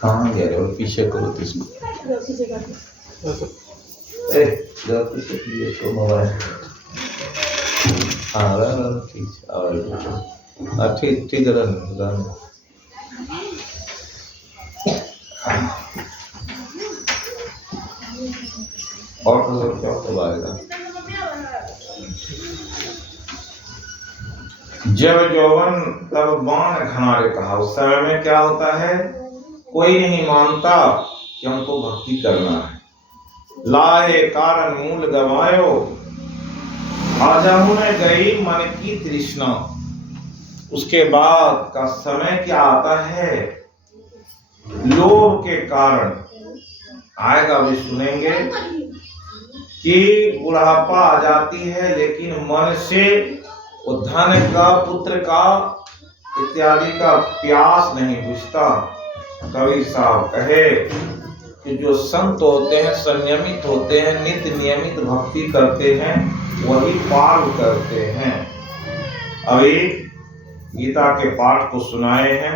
कहाँ गया और पीछे करो इसको। जरा पीछे ये तो मोबाइल। हाँ ठीक और ठीक ठीक रन और तो क्या होता है। जब यौवन तब बाण घनारे कहा। उस समय में क्या होता है, कोई नहीं मानता कि हमको भक्ति करना है। लाए कारण मूल गवायो, आजाहू में गई मन की तृष्णा। उसके बाद का समय क्या आता है, लोभ के कारण आएगा, भी सुनेंगे कि बुढ़ापा आ जाती है लेकिन मन से वो धन का, पुत्र का इत्यादि का प्यास नहीं बुझता। कवि साहब कहे कि जो संत होते हैं, संयमित होते हैं, नित्य नियमित भक्ति करते हैं, वही पार करते हैं। अभी गीता के पाठ को सुनाए हैं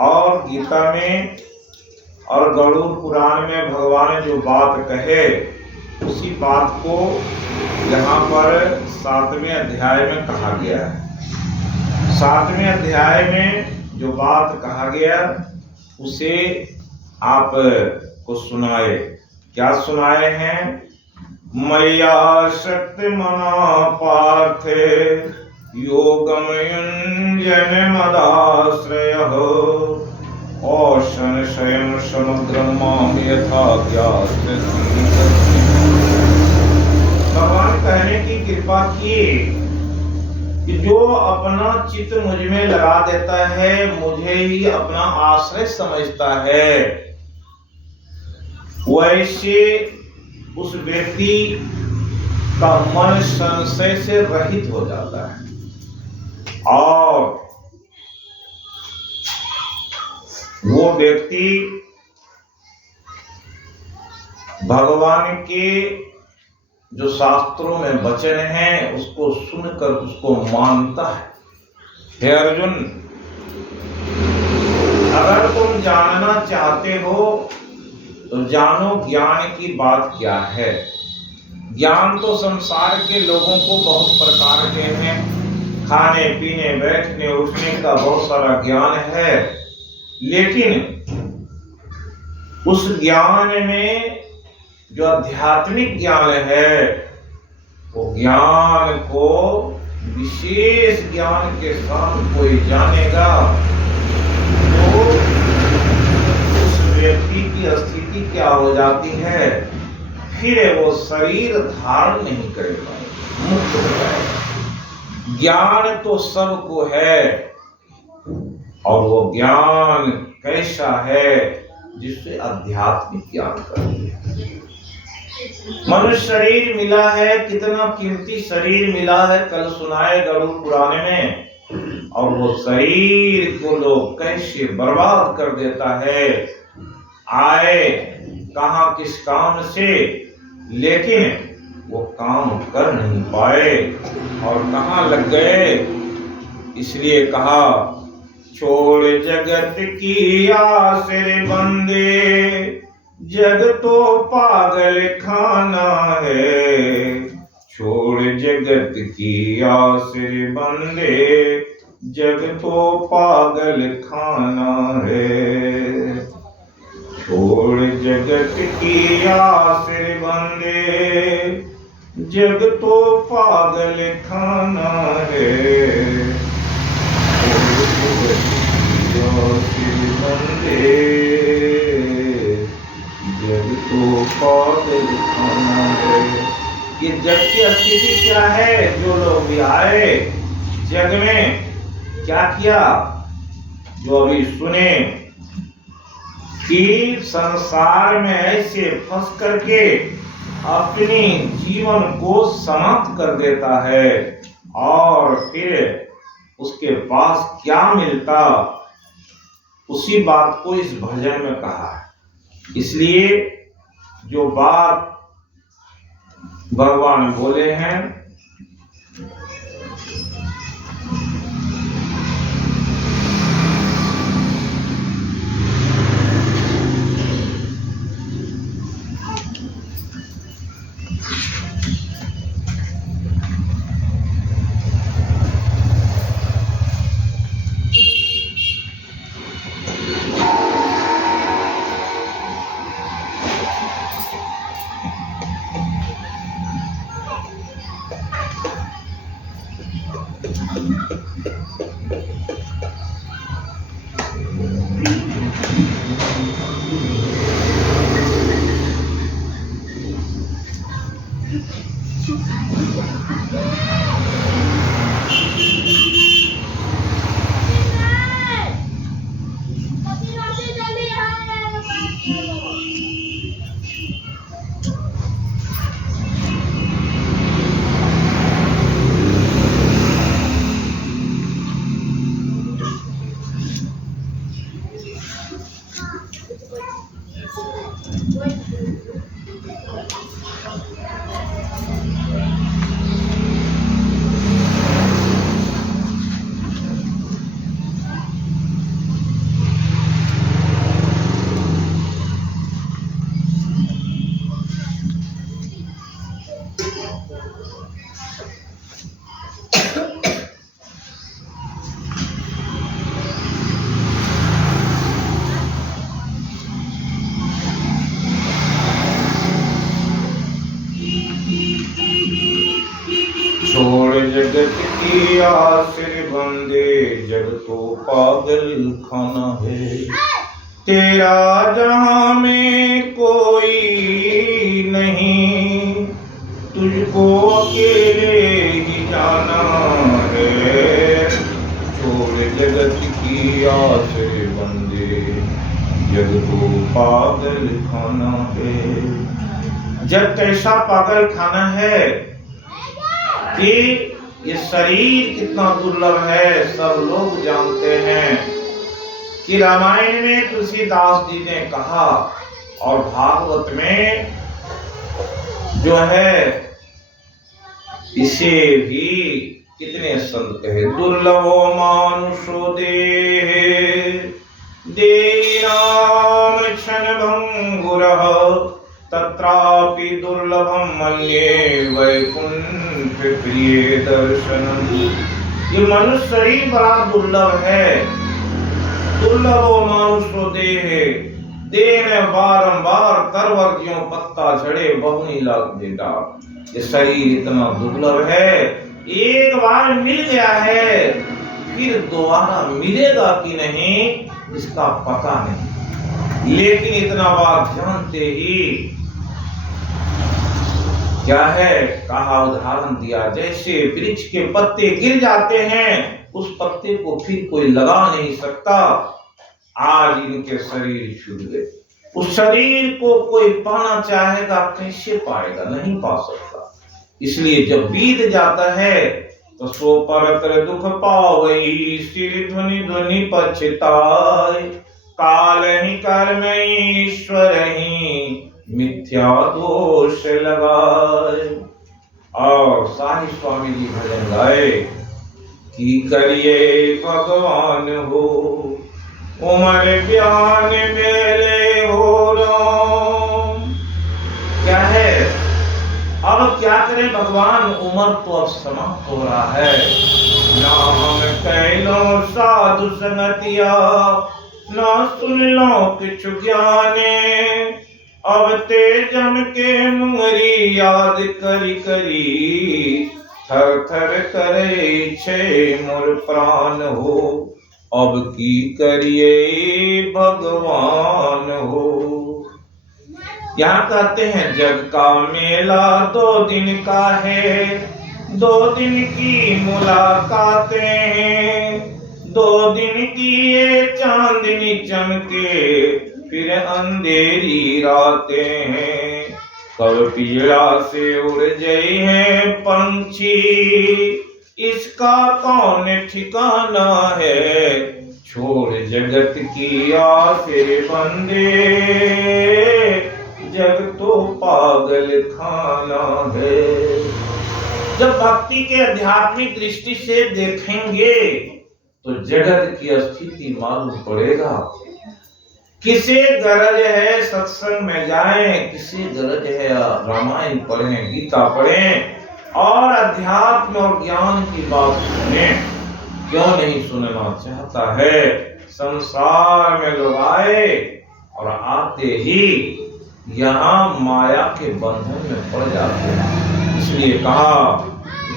और गीता में और गरुड़ पुराण में भगवान ने जो बात कहे उसी बात को यहाँ पर 7वें अध्याय में कहा गया है। 7वें अध्याय में जो बात कहा गया उसे आप को सुनाए। क्या सुनाए हैं, मैया शक्ति मना पार्थे योगम युञ्जन मदाश्रयः औषण शयन समुद्रम यथा ज्ञाते। भगवान कहने की कृपा किए कि जो अपना चित्त मुझ में लगा देता है, मुझे ही अपना आश्रय समझता है, वैसे उस व्यक्ति का मन संशय से रहित हो जाता है और वो व्यक्ति भगवान के जो शास्त्रों में वचन हैं उसको सुनकर उसको मानता है। हे अर्जुन, अगर तुम जानना चाहते हो तो जानो ज्ञान की बात क्या है। ज्ञान तो संसार के लोगों को बहुत प्रकार के हैं, खाने पीने बैठने उठने का बहुत सारा ज्ञान है, लेकिन उस ज्ञान में जो आध्यात्मिक ज्ञान है वो ज्ञान को विशेष ज्ञान के साथ कोई जानेगा तो उस व्यक्ति की स्थिति क्या हो जाती है, फिर वो शरीर धारण नहीं करेगा, मुक्त हो जाएगा। ज्ञान तो सबको है और वो ज्ञान कैसा है, जिससे आध्यात्मिक ज्ञान कर लिया। मनुष्य शरीर मिला है, कितना कीमती शरीर मिला है, कल सुनाए गरुड़ पुराण में, और वो शरीर को लोग कैसे बर्बाद कर देता है। आए कहाँ किस काम से, लेकिन वो काम कर नहीं पाए और कहाँ लग गए। इसलिए कहा, छोड़ जगत की आस रे बंदे, जग तो पागल खाना है। छोड़ जगत की आस रे बंदे, जग तो पागल खाना है। छोड़ जगत की आस रे बंदे, जग तो पागल खाना है। बंदे जग तो पागल खाना है। ये जग की स्थिति क्या है, जो लोग भी आए जग में क्या किया, जो अभी सुने कि संसार में ऐसे फंस करके अपनी जीवन को समाप्त कर देता है और फिर उसके पास क्या मिलता, उसी बात को इस भजन में कहा है। इसलिए जो बात भगवान बोले हैं छोड़ जगत की आसिर बंदे, जग तो पागल खाना है। तेरा जहां में कोई नहीं, तुझको अकेले ही जाना है। छोड़ जगत की आसिर बंदे, जग तो पागल खाना है। जग कैसा पागल खाना है कि ये शरीर कितना दुर्लभ है। सब लोग जानते हैं कि रामायण में तुलसीदास जी ने कहा और भागवत में जो है इसे भी कितने संत कहे, दुर्लभो मानुषो देह देनाम क्षण भंगुरः, तत्रापि दुर्लभम मन्ये वैकुंठ प्रिय दर्शनम। ये मनुष्य शरीर बड़ा दुर्लभ है। दुर्लभो मानुषो देह, देह में बारंबार तरवर्जियों पत्ता झड़े बहुनी लाग बेटा। ये शरीर इतना दुर्लभ है, एक बार मिल गया है फिर दोबारा मिलेगा कि नहीं इसका पता नहीं। लेकिन इतना बात जानते ही क्या है, कहा उदाहरण दिया, जैसे वृक्ष के पत्ते गिर जाते हैं उस पत्ते को फिर कोई लगा नहीं सकता। आज इनके शरीर छूट गए, उस शरीर को कोई पाना चाहेगा कैसे पाएगा, नहीं पा सकता। इसलिए जब बीत जाता है तो सो परतर दुख पावई, सिर ध्वनि ध्वनि पछताए। काल ही कर्म ईश्वर ही मिथ्या दोष लगाए। और साहिब स्वामी जी भजन गाए कि करिए भगवान हो, उमर बयान मेरे हो राम। क्या है, अब क्या करे भगवान, उम्र तो अब समाप्त हो रहा है। ना हम कैलो साधु संगतिया, ना सुन लो कुछ ज्ञाने। अब ते जम के मुंगरी याद करी करी, थर थर करे छे मोर प्राण हो। अब की करिए भगवान हो। यहाँ कहते हैं जग का मेला 2 दिन का है, 2 दिन की मुलाकातें हैं। 2 दिन की ये चांदनी चमके, फिर अंधेरी रातें हैं। कब पीड़ा से उड़ गए हैं पंछी, इसका कौन ठिकाना है। छोड़ जगत की आसे बंदे, जग तो पागल खाना है। जब भक्ति के आध्यात्मिक दृष्टि से देखेंगे तो जगत की स्थिति मालूम पड़ेगा। किसे गरज है सत्संग में जाएं, किसे गरज है रामायण पढ़ें, गीता पढ़ें और अध्यात्म और ज्ञान की बात सुनें। क्यों नहीं सुनना चाहता है? संसार में लोग आए और आते ही यहाँ माया के बंधन में पड़ जाते हैं। इसलिए कहा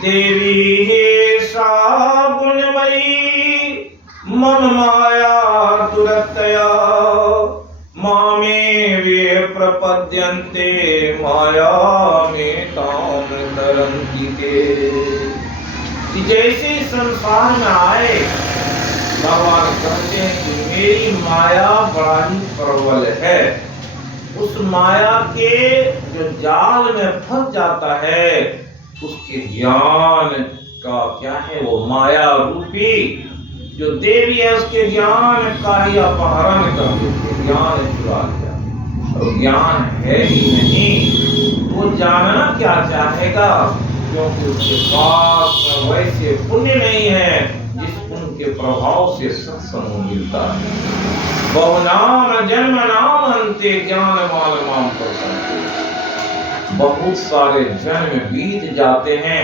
देवी हे सा गुणमयी मम माया दुरतया, मामे वे प्रपद्यन्ते माया में ताम तरन्ति ते। जैसे संसार में आए भगवान कहते हैं कि मेरी माया बड़ा ही प्रबल है। उस माया के जो जाल में फंस जाता है उसके ज्ञान का क्या है, वो माया रूपी जो देवी है उसके ज्ञान का ही अपहरण कर देते, ज्ञान चुरा लिया। और ज्ञान है ही नहीं, वो जानना क्या चाहेगा, क्योंकि उसके पास वैसे पुण्य नहीं है जिस पुण्य के प्रभाव से सत्संग मिलता है। बहुनाम जन्म नाम अंते ज्ञान माल माम प्रसन्ते। बहुत सारे जन्म बीत जाते हैं,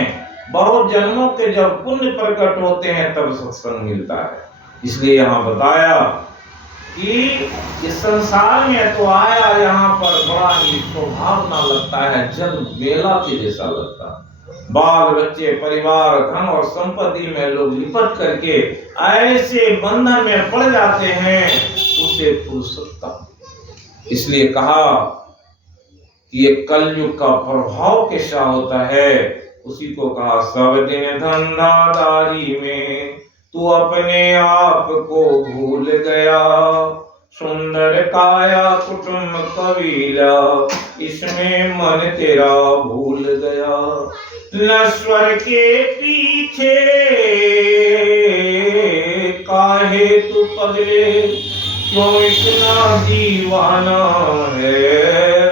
बहुत जन्मों के जब पुण्य प्रकट होते हैं तब सत्संग मिलता है। इसलिए यहाँ बताया कि इस संसार में तो आया, यहाँ पर बड़ा ही शोभावना लगता है, जन्म मेला के जैसा लगता है। बाल बच्चे परिवार धन और संपत्ति में लोग लिपट करके ऐसे बंधन में पड़ जाते हैं, उसे पुरुषोत्तम। इसलिए कहा कि ये कलयुग का प्रभाव कैसा होता है, उसी को कहा सब दिन धंधादारी में तू अपने आप को भूल गया, सुंदर काया कुटुंब कबीला इसमें मन तेरा भूल गया। नश्वर के पीछे काहे तू पगले, क्यों इतना दीवाना है,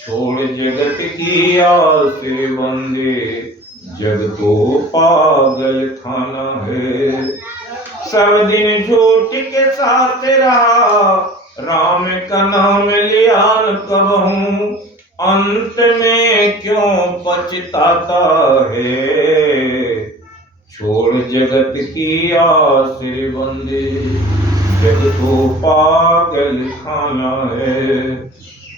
छोड़ जगत की आस बंदे, जग तो पागल खाना है। सब दिन झूठ के साथ रहा, राम का नाम लिया न कबहूं, अंत में क्यों पछताता है, छोड़ जगत की आस बंदे, जग तो पागल खाना है।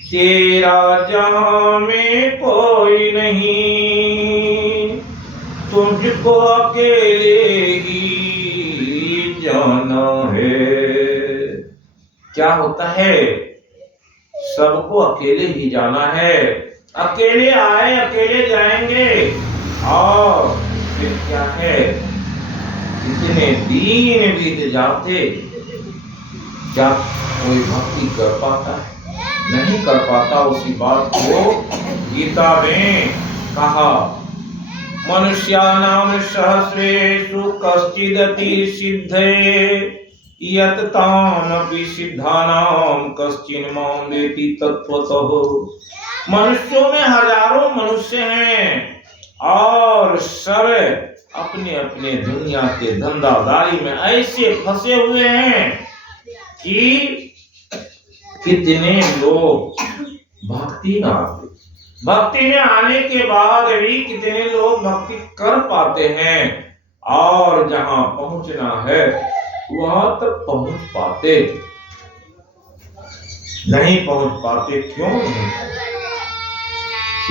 तेरा जहां में कोई नहीं, तुझको अकेले ही जाना है। क्या होता है? सबको अकेले ही जाना है, अकेले आए अकेले जाएंगे। और फिर क्या है, इतने दिन बीत जाते, क्या कोई भक्ति कर पाता है? नहीं कर पाता। उसी बात को गीता में कहा, मनुष्यानां सहस्रेषु कश्चिदति सिद्धये, यत् तामपि सिद्धानां कश्चिन् मां वेति तत्त्वतः। मनुष्यों में हजारों मनुष्य हैं और सब अपने अपने दुनिया के धंधादारी में ऐसे फंसे हुए हैं कि कितने लोग भक्ति में आते, भक्ति में आने के बाद भी कितने लोग भक्ति कर पाते हैं और जहां पहुंचना है वहां तक पहुंच पाते नहीं, पहुंच पाते। क्यों नहीं?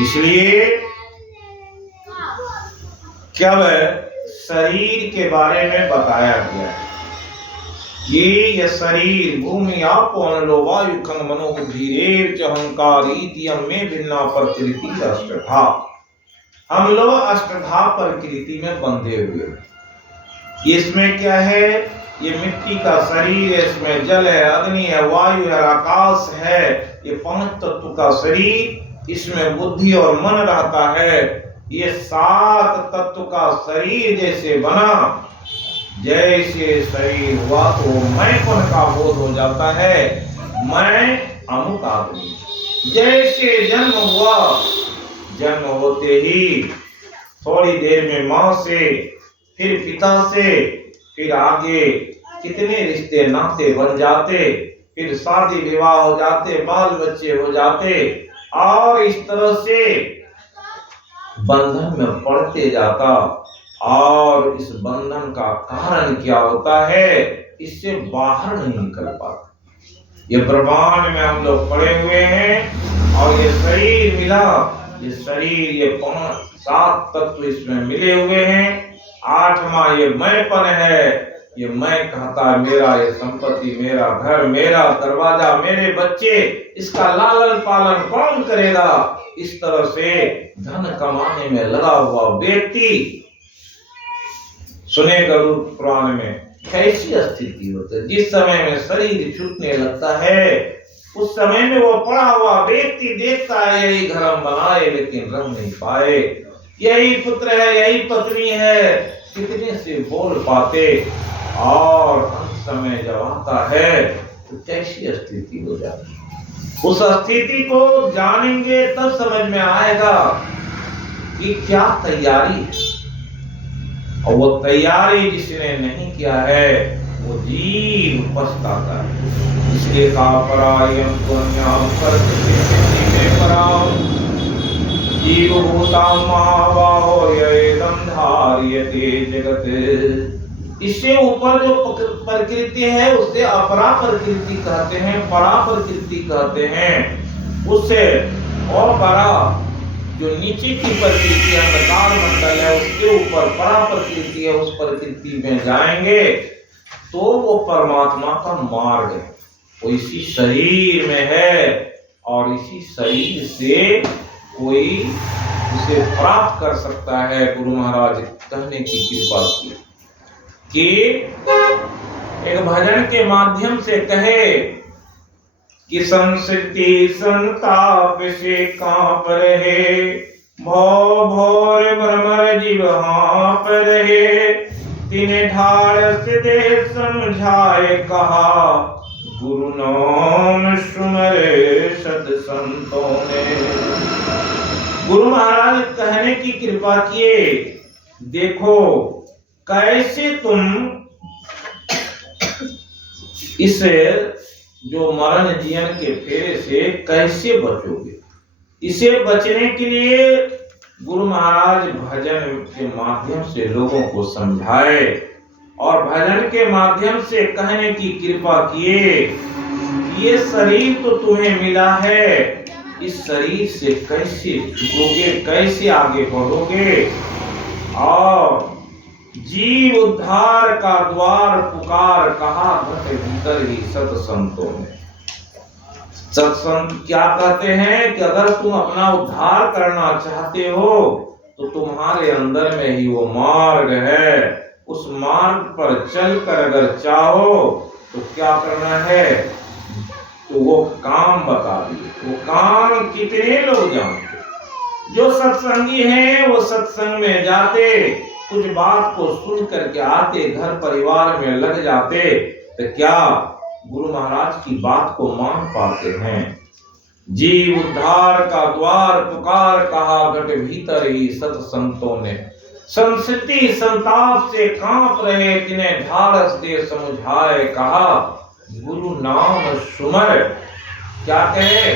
इसलिए क्या शरीर के बारे में बताया गया है। ये शरीर भूमि आपो अनलो वायु खंग मनो बुद्धिरेव च अहंकार इत्यम में भिन्ना प्रकृति अष्टधा। हम लोग अष्टधा प्रकृति में बंधे हुए। इसमें क्या है? ये मिट्टी का शरीर है, इसमें जल है, अग्नि है, वायु है, आकाश है। ये 5 तत्व का शरीर, इसमें बुद्धि और मन रहता है। ये 7 तत्व का शरीर जैसे बना, जैसे शरीर हुआ तो मैंपन का बोध हो जाता है, मैं अमुक आदमी। जैसे जन्म हुआ, जन्म होते ही थोड़ी देर में माँ से, फिर पिता से, फिर आगे कितने रिश्ते नाते बन जाते, फिर शादी विवाह हो जाते, बाल बच्चे हो जाते, और इस तरह से बंधन में पड़ते जाता। और इस बंधन का कारण क्या होता है, इससे बाहर नहीं निकल पाते। ये ब्रह्मांड में हम लोग पड़े हुए हैं, और ये शरीर मिला, ये शरीर, ये 5-7 तत्व इसमें मिले हुए हैं। 8वां ये मैंपन है, ये मैं कहता है मेरा, ये संपत्ति मेरा, घर मेरा, दरवाजा मेरे, बच्चे, इसका लालन पालन कौन करेगा। इस तरह से धन कमाने में लगा हुआ व्यक्ति, सुने गरुड़ पुराण में कैसी स्थिति होती है। जिस समय में शरीर छूटने लगता है, उस समय में वो पड़ा हुआ व्यक्ति देखता है यही घर हम बनाए लेकिन रह नहीं पाए, यही पुत्र है, यही पत्नी है, कितने से बोल पाते, और अंत समय जब आता है तो कैसी स्थिति हो जाती है। उस स्थिति को जानेंगे तब समझ में आएगा कि क्या तैयारी है, और वो तैयारी जिसने नहीं किया है वो जीव पछताता है। इसलिए कहा परायम पुण्यम करते पराम जीव भूता महाबाहो येदं धार्यते जगत। इससे ऊपर जो प्रकृति है उसे अपरा प्रकृति कहते हैं, परा प्रकृति कहते हैं। उससे और परा जो नीचे की प्रकृति अंधकार मंडल है, उसके ऊपर परा प्रकृति है, उस प्रकृति में जाएंगे तो वो परमात्मा का मार्ग है, वो इसी शरीर में है, और इसी शरीर से कोई उसे प्राप्त कर सकता है। गुरु महाराज कहने की कृपा की कि एक भजन के माध्यम से कहे कि संस्कृति संताप से कांप रहे, भव भोर भ्रमर जीव हाँप रहे, तिन्हें ढाढ़स दे समझाए कहा, गुरु नाम सुमरे सत संतों ने। गुरु महाराज कहने की कृपा किए, देखो कैसे तुम इस जो मरण जीवन के फेरे से कैसे बचोगे। इसे बचने के लिए गुरु महाराज भजन के माध्यम से लोगों को समझाए, और भजन के माध्यम से कहने की कृपा किए, ये शरीर तो तुम्हें मिला है, इस शरीर से कैसे छूटोगे, कैसे आगे बढ़ोगे। और जीव उद्धार का द्वार पुकार कहा, घट भीतर ही सत्संतों ने। सत्संत क्या कहते हैं कि अगर तुम अपना उद्धार करना चाहते हो तो तुम्हारे अंदर में ही वो मार्ग है, उस मार्ग पर चलकर अगर चाहो तो क्या करना है, तो वो काम बता दिए। वो काम कितने लोग जानते, जो सत्संगी हैं वो सत्संग में जाते, कुछ बात को सुन करके आते, घर परिवार में लग जाते, तो क्या गुरु महाराज की बात को मान पाते हैं। जीव उद्धार का द्वार पुकार कहा, घट भीतर ही सत्संतों ने। संस्कृति संताप से कांप रहे, तिन्हें ढाढ़स दे समझाए कहा, गुरु नाम सुमर। क्या कहे,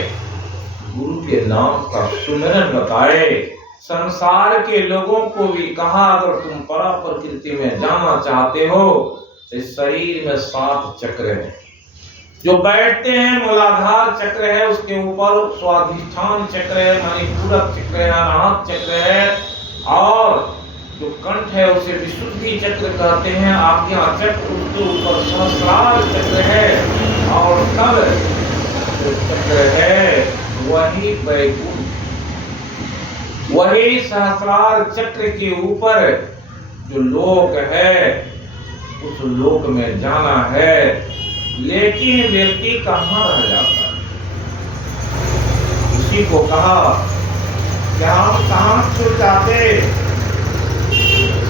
गुरु के नाम का सुमिरन बताए। संसार के लोगों को भी कहा, अगर तुम परा प्रकृति में जाना चाहते हो तो इस शरीर में 7 चक्र है, जो बैठते हैं मूलाधार चक्र है, उसके ऊपर स्वाधिष्ठान चक्र है, मणिपूरक चक्र है, अनाहत चक्र है, और जो कंठ है उसे विशुद्धि चक्र कहते हैं, आज्ञा चक्र, उसके ऊपर सहस्रार चक्र है, और तब जो चक्र है वही वैकुंठ, वही सहस्रार चक्र के ऊपर जो लोक है उस लोक में जाना है। लेकिन व्यक्ति कहाँ रह जाता है, उसी को कहा कि हम कहाँ छूट जाते।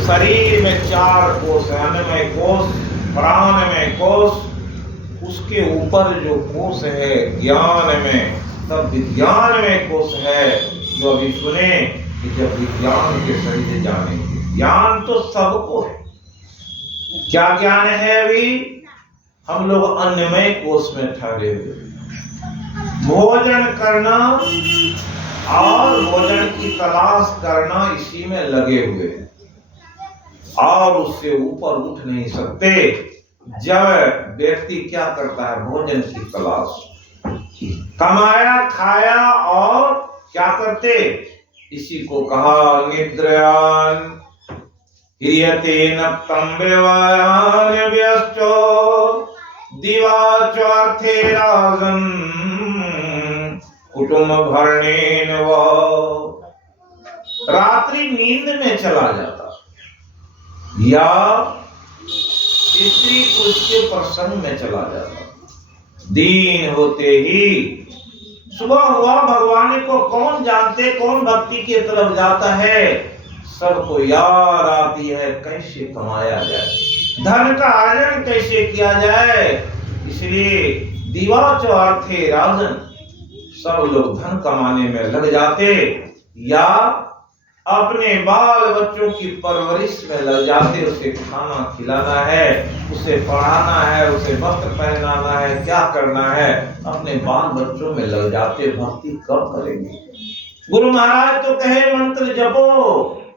शरीर में 4 कोष है, अन्नमय कोष, प्राणमय कोष, उसके ऊपर जो कोष है ज्ञान में, तब विज्ञान में कोष है। जो अभी सुने कि जब विज्ञान के सही जानेंगे, ज्ञान तो सबको है। क्या ज्ञान है? अभी हम लोग अन्नमय कोष में ठहरे हुए, भोजन करना और भोजन की तलाश करना इसी में लगे हुए हैं, और उससे ऊपर उठ नहीं सकते। जब व्यक्ति क्या करता है? भोजन की तलाश, कमाया खाया और क्या करते? इसी को कहा निद्रयान हिर्यते नक्तं व्यवायान व्यश्चो दिवाचार्थे राजन् कुटुंब भरणेन व। रात्रि नींद में चला जाता या स्त्री पुरुष के प्रसंग में चला जाता। दिन होते ही सुबह हुआ, भगवान को कौन जानते, कौन भक्ति की तरफ जाता है? सबको याद आती है कैसे कमाया जाए, धन का अर्जन कैसे किया जाए। इसलिए दिवाचार्थे राजन, सब लोग धन कमाने में लग जाते या अपने बाल बच्चों की परवरिश में लग जाते। उसे खाना खिलाना है, उसे पढ़ाना है, उसे वस्त्र पहनाना है, क्या करना है, अपने बाल बच्चों में लग जाते। भक्ति कब करेंगे? गुरु महाराज तो कहे मंत्र जपो,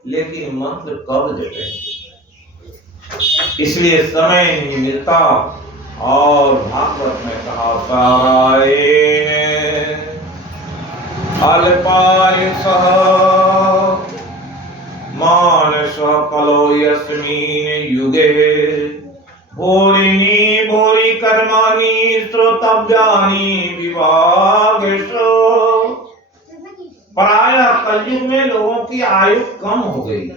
लेकिन मंत्र कब जपेंगे? इसलिए समय नहीं मिलता। और भागवत में कहा पारायण अल्पायुषः मानस कलो यस्मिन् युगे भूरिणी भूरि कर्माणि श्रोतव्यानि विभागेषु। प्रायः कलयुग में लोगों की आयु कम हो गई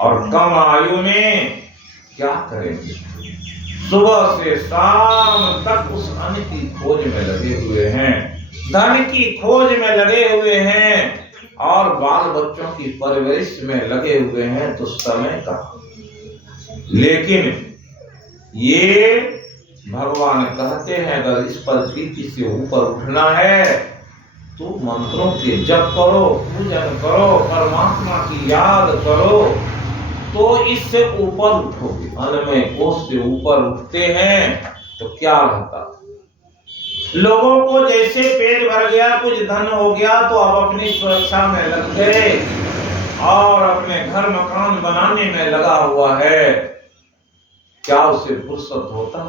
और कम आयु में क्या करेंगे? सुबह से शाम तक उस अन्न की खोज में लगे हुए हैं, धन की खोज में लगे हुए हैं और बाल बच्चों की परवरिश में लगे हुए हैं, तो समय कहाँ? लेकिन ये भगवान कहते हैं अगर इस परिस्थिति से ऊपर उठना है तो मंत्रों के जप करो, पूजन करो, परमात्मा की याद करो, तो इससे ऊपर उठोगे। अन्नमय कोष से ऊपर उठते हैं तो क्या रहता? लोगों को जैसे पेट भर गया, कुछ धन हो गया तो अब अपनी सुरक्षा में लग गए और अपने घर मकान बनाने में लगा हुआ है। क्या उसे फुर्सत होता?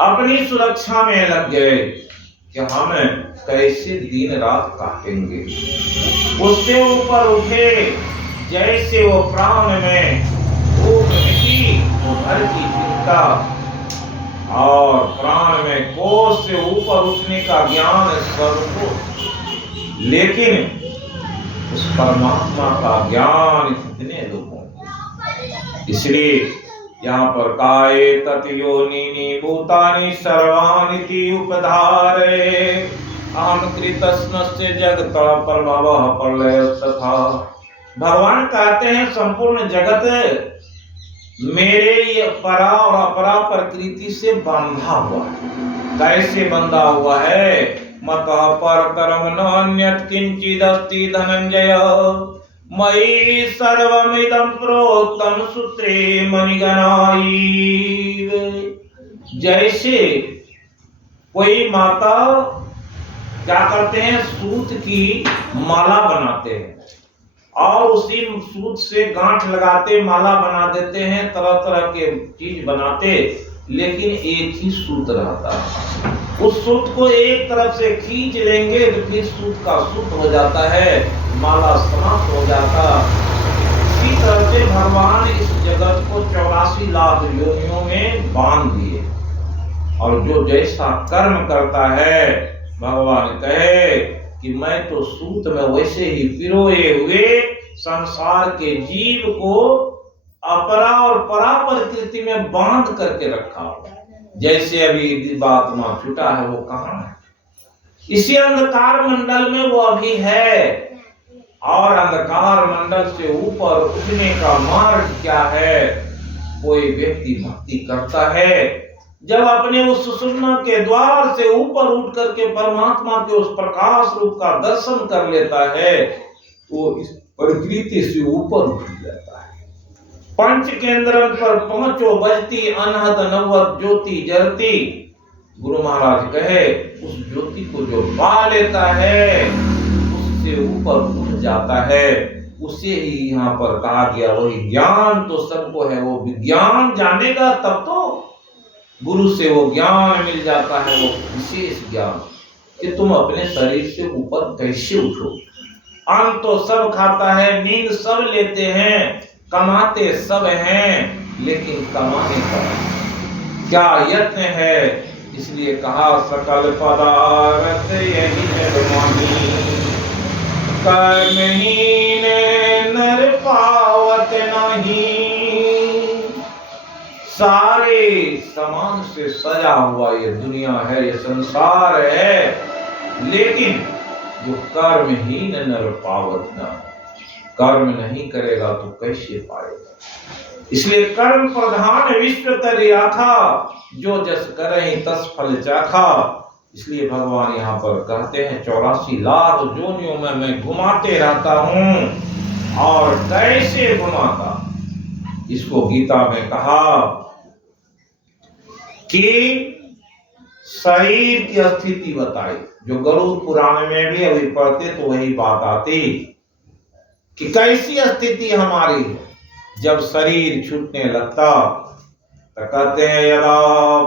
अपनी सुरक्षा में लग गए कि हम कैसे दिन रात काटेंगे। उससे ऊपर उठे, जैसे वो प्राण में भूख मिटी तो घर की चिंता, और प्राण में कोष से ऊपर उठने का ज्ञान सबको, लेकिन उस परमात्मा का ज्ञान कितने लोगों को? इसलिए यहाँ पर काये तत् योनिनि भूतानि सर्वानिति उपधारे अहम कृतस्नस्य जगता प्रभवः प्रलयस्तथा। भगवान कहते हैं संपूर्ण जगत मेरे ये परा और अपरा प्रकृति से बंधा हुआ है। कैसे बंधा हुआ है? मतः परतरम नान्यत् किंचिदस्ति धनंजय मयि सर्वमिदं प्रोक्तं सूत्रे मणिगणाय। जैसे कोई माता क्या करते हैं? सूत की माला बनाते हैं और उसी सूत से गांठ लगाते, माला बना देते हैं, तरह तरह के चीज बनाते, लेकिन एक ही सूत रहता है। उस सूत को एक तरफ से खींच लेंगे तो फिर सूत का सूत हो जाता है, माला समाप्त हो जाता। इसी तरह से भगवान इस जगत को 84 लाख योनियों में बांध दिए, और जो जैसा कर्म करता है भगवान कहे कि मैं तो सूत में वैसे ही पिरोए हुए संसार के जीव को अपरा और परा प्रकृति में बांध करके रखा। जैसे अभी दिव्यात्मा छूटा है, वो कहाँ है? इसी अंधकार मंडल में वो अभी है, और अंधकार मंडल से ऊपर उठने का मार्ग क्या है? कोई व्यक्ति भक्ति करता है, जब अपने उस सुषुम्ना के द्वार से ऊपर उठ करके परमात्मा के उस प्रकाश रूप का दर्शन कर लेता है, तो इस प्रकृति से ऊपर उठ जाता है। पंच केंद्रन पर पहुंचो बजती अनहद नवद ज्योति जलती। गुरु महाराज कहे उस ज्योति को जो पा लेता है उससे ऊपर उठ जाता है। उसे ही यहाँ पर कहा गया वही ज्ञान तो सबको है, वो विज्ञान जानेगा तब तो गुरु से वो ज्ञान मिल जाता है, वो विशेष ज्ञान कि तुम अपने शरीर से ऊपर कैसे उठो। अन्न तो सब खाता है, नींद सब लेते हैं, कमाते सब हैं, लेकिन कमाने का क्या यत्न है? इसलिए कहा सकल पदार्थ यही निर्माणी, कर्महीन नर पावत नहीं। सारे सामान से सजा हुआ ये दुनिया है, ये संसार है, लेकिन जो कर्महीन नर पावत न, कर्म नहीं करेगा तो कैसे पाएगा? इसलिए कर्म प्रधान विश्व तरि आखा, जो जस करहि तस फल चाखा। इसलिए भगवान यहाँ पर कहते हैं 84 लाख जोनियों में मैं घुमाते रहता हूँ। और कैसे घुमाता? इसको गीता में कहा कि शरीर की स्थिति बताई, जो गरुड़ पुराण में भी अभी पढ़ते तो वही बात आती कि कैसी स्थिति हमारी है जब शरीर छूटने लगता। तो कहते हैं यदा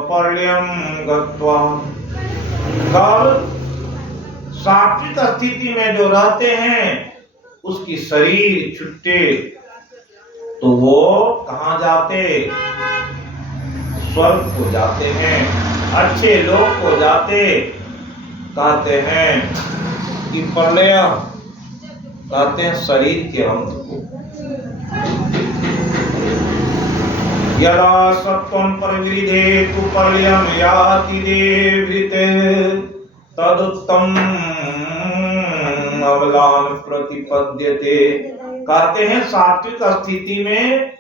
पर्यम गत्वा, कब सात्विक स्थिति में जो रहते हैं उसकी शरीर छूटे तो वो कहाँ जाते? स्वर्ग को जाते हैं, अच्छे लोग को जाते। कहते हैं कि प्रलय, कहते हैं शरीर के अंत को। यदा सत्वं प्रविधे तु प्रलयं याति देवृते, तदुत्तम अवलान प्रतिपद्यते। कहते हैं सात्विक स्थिति में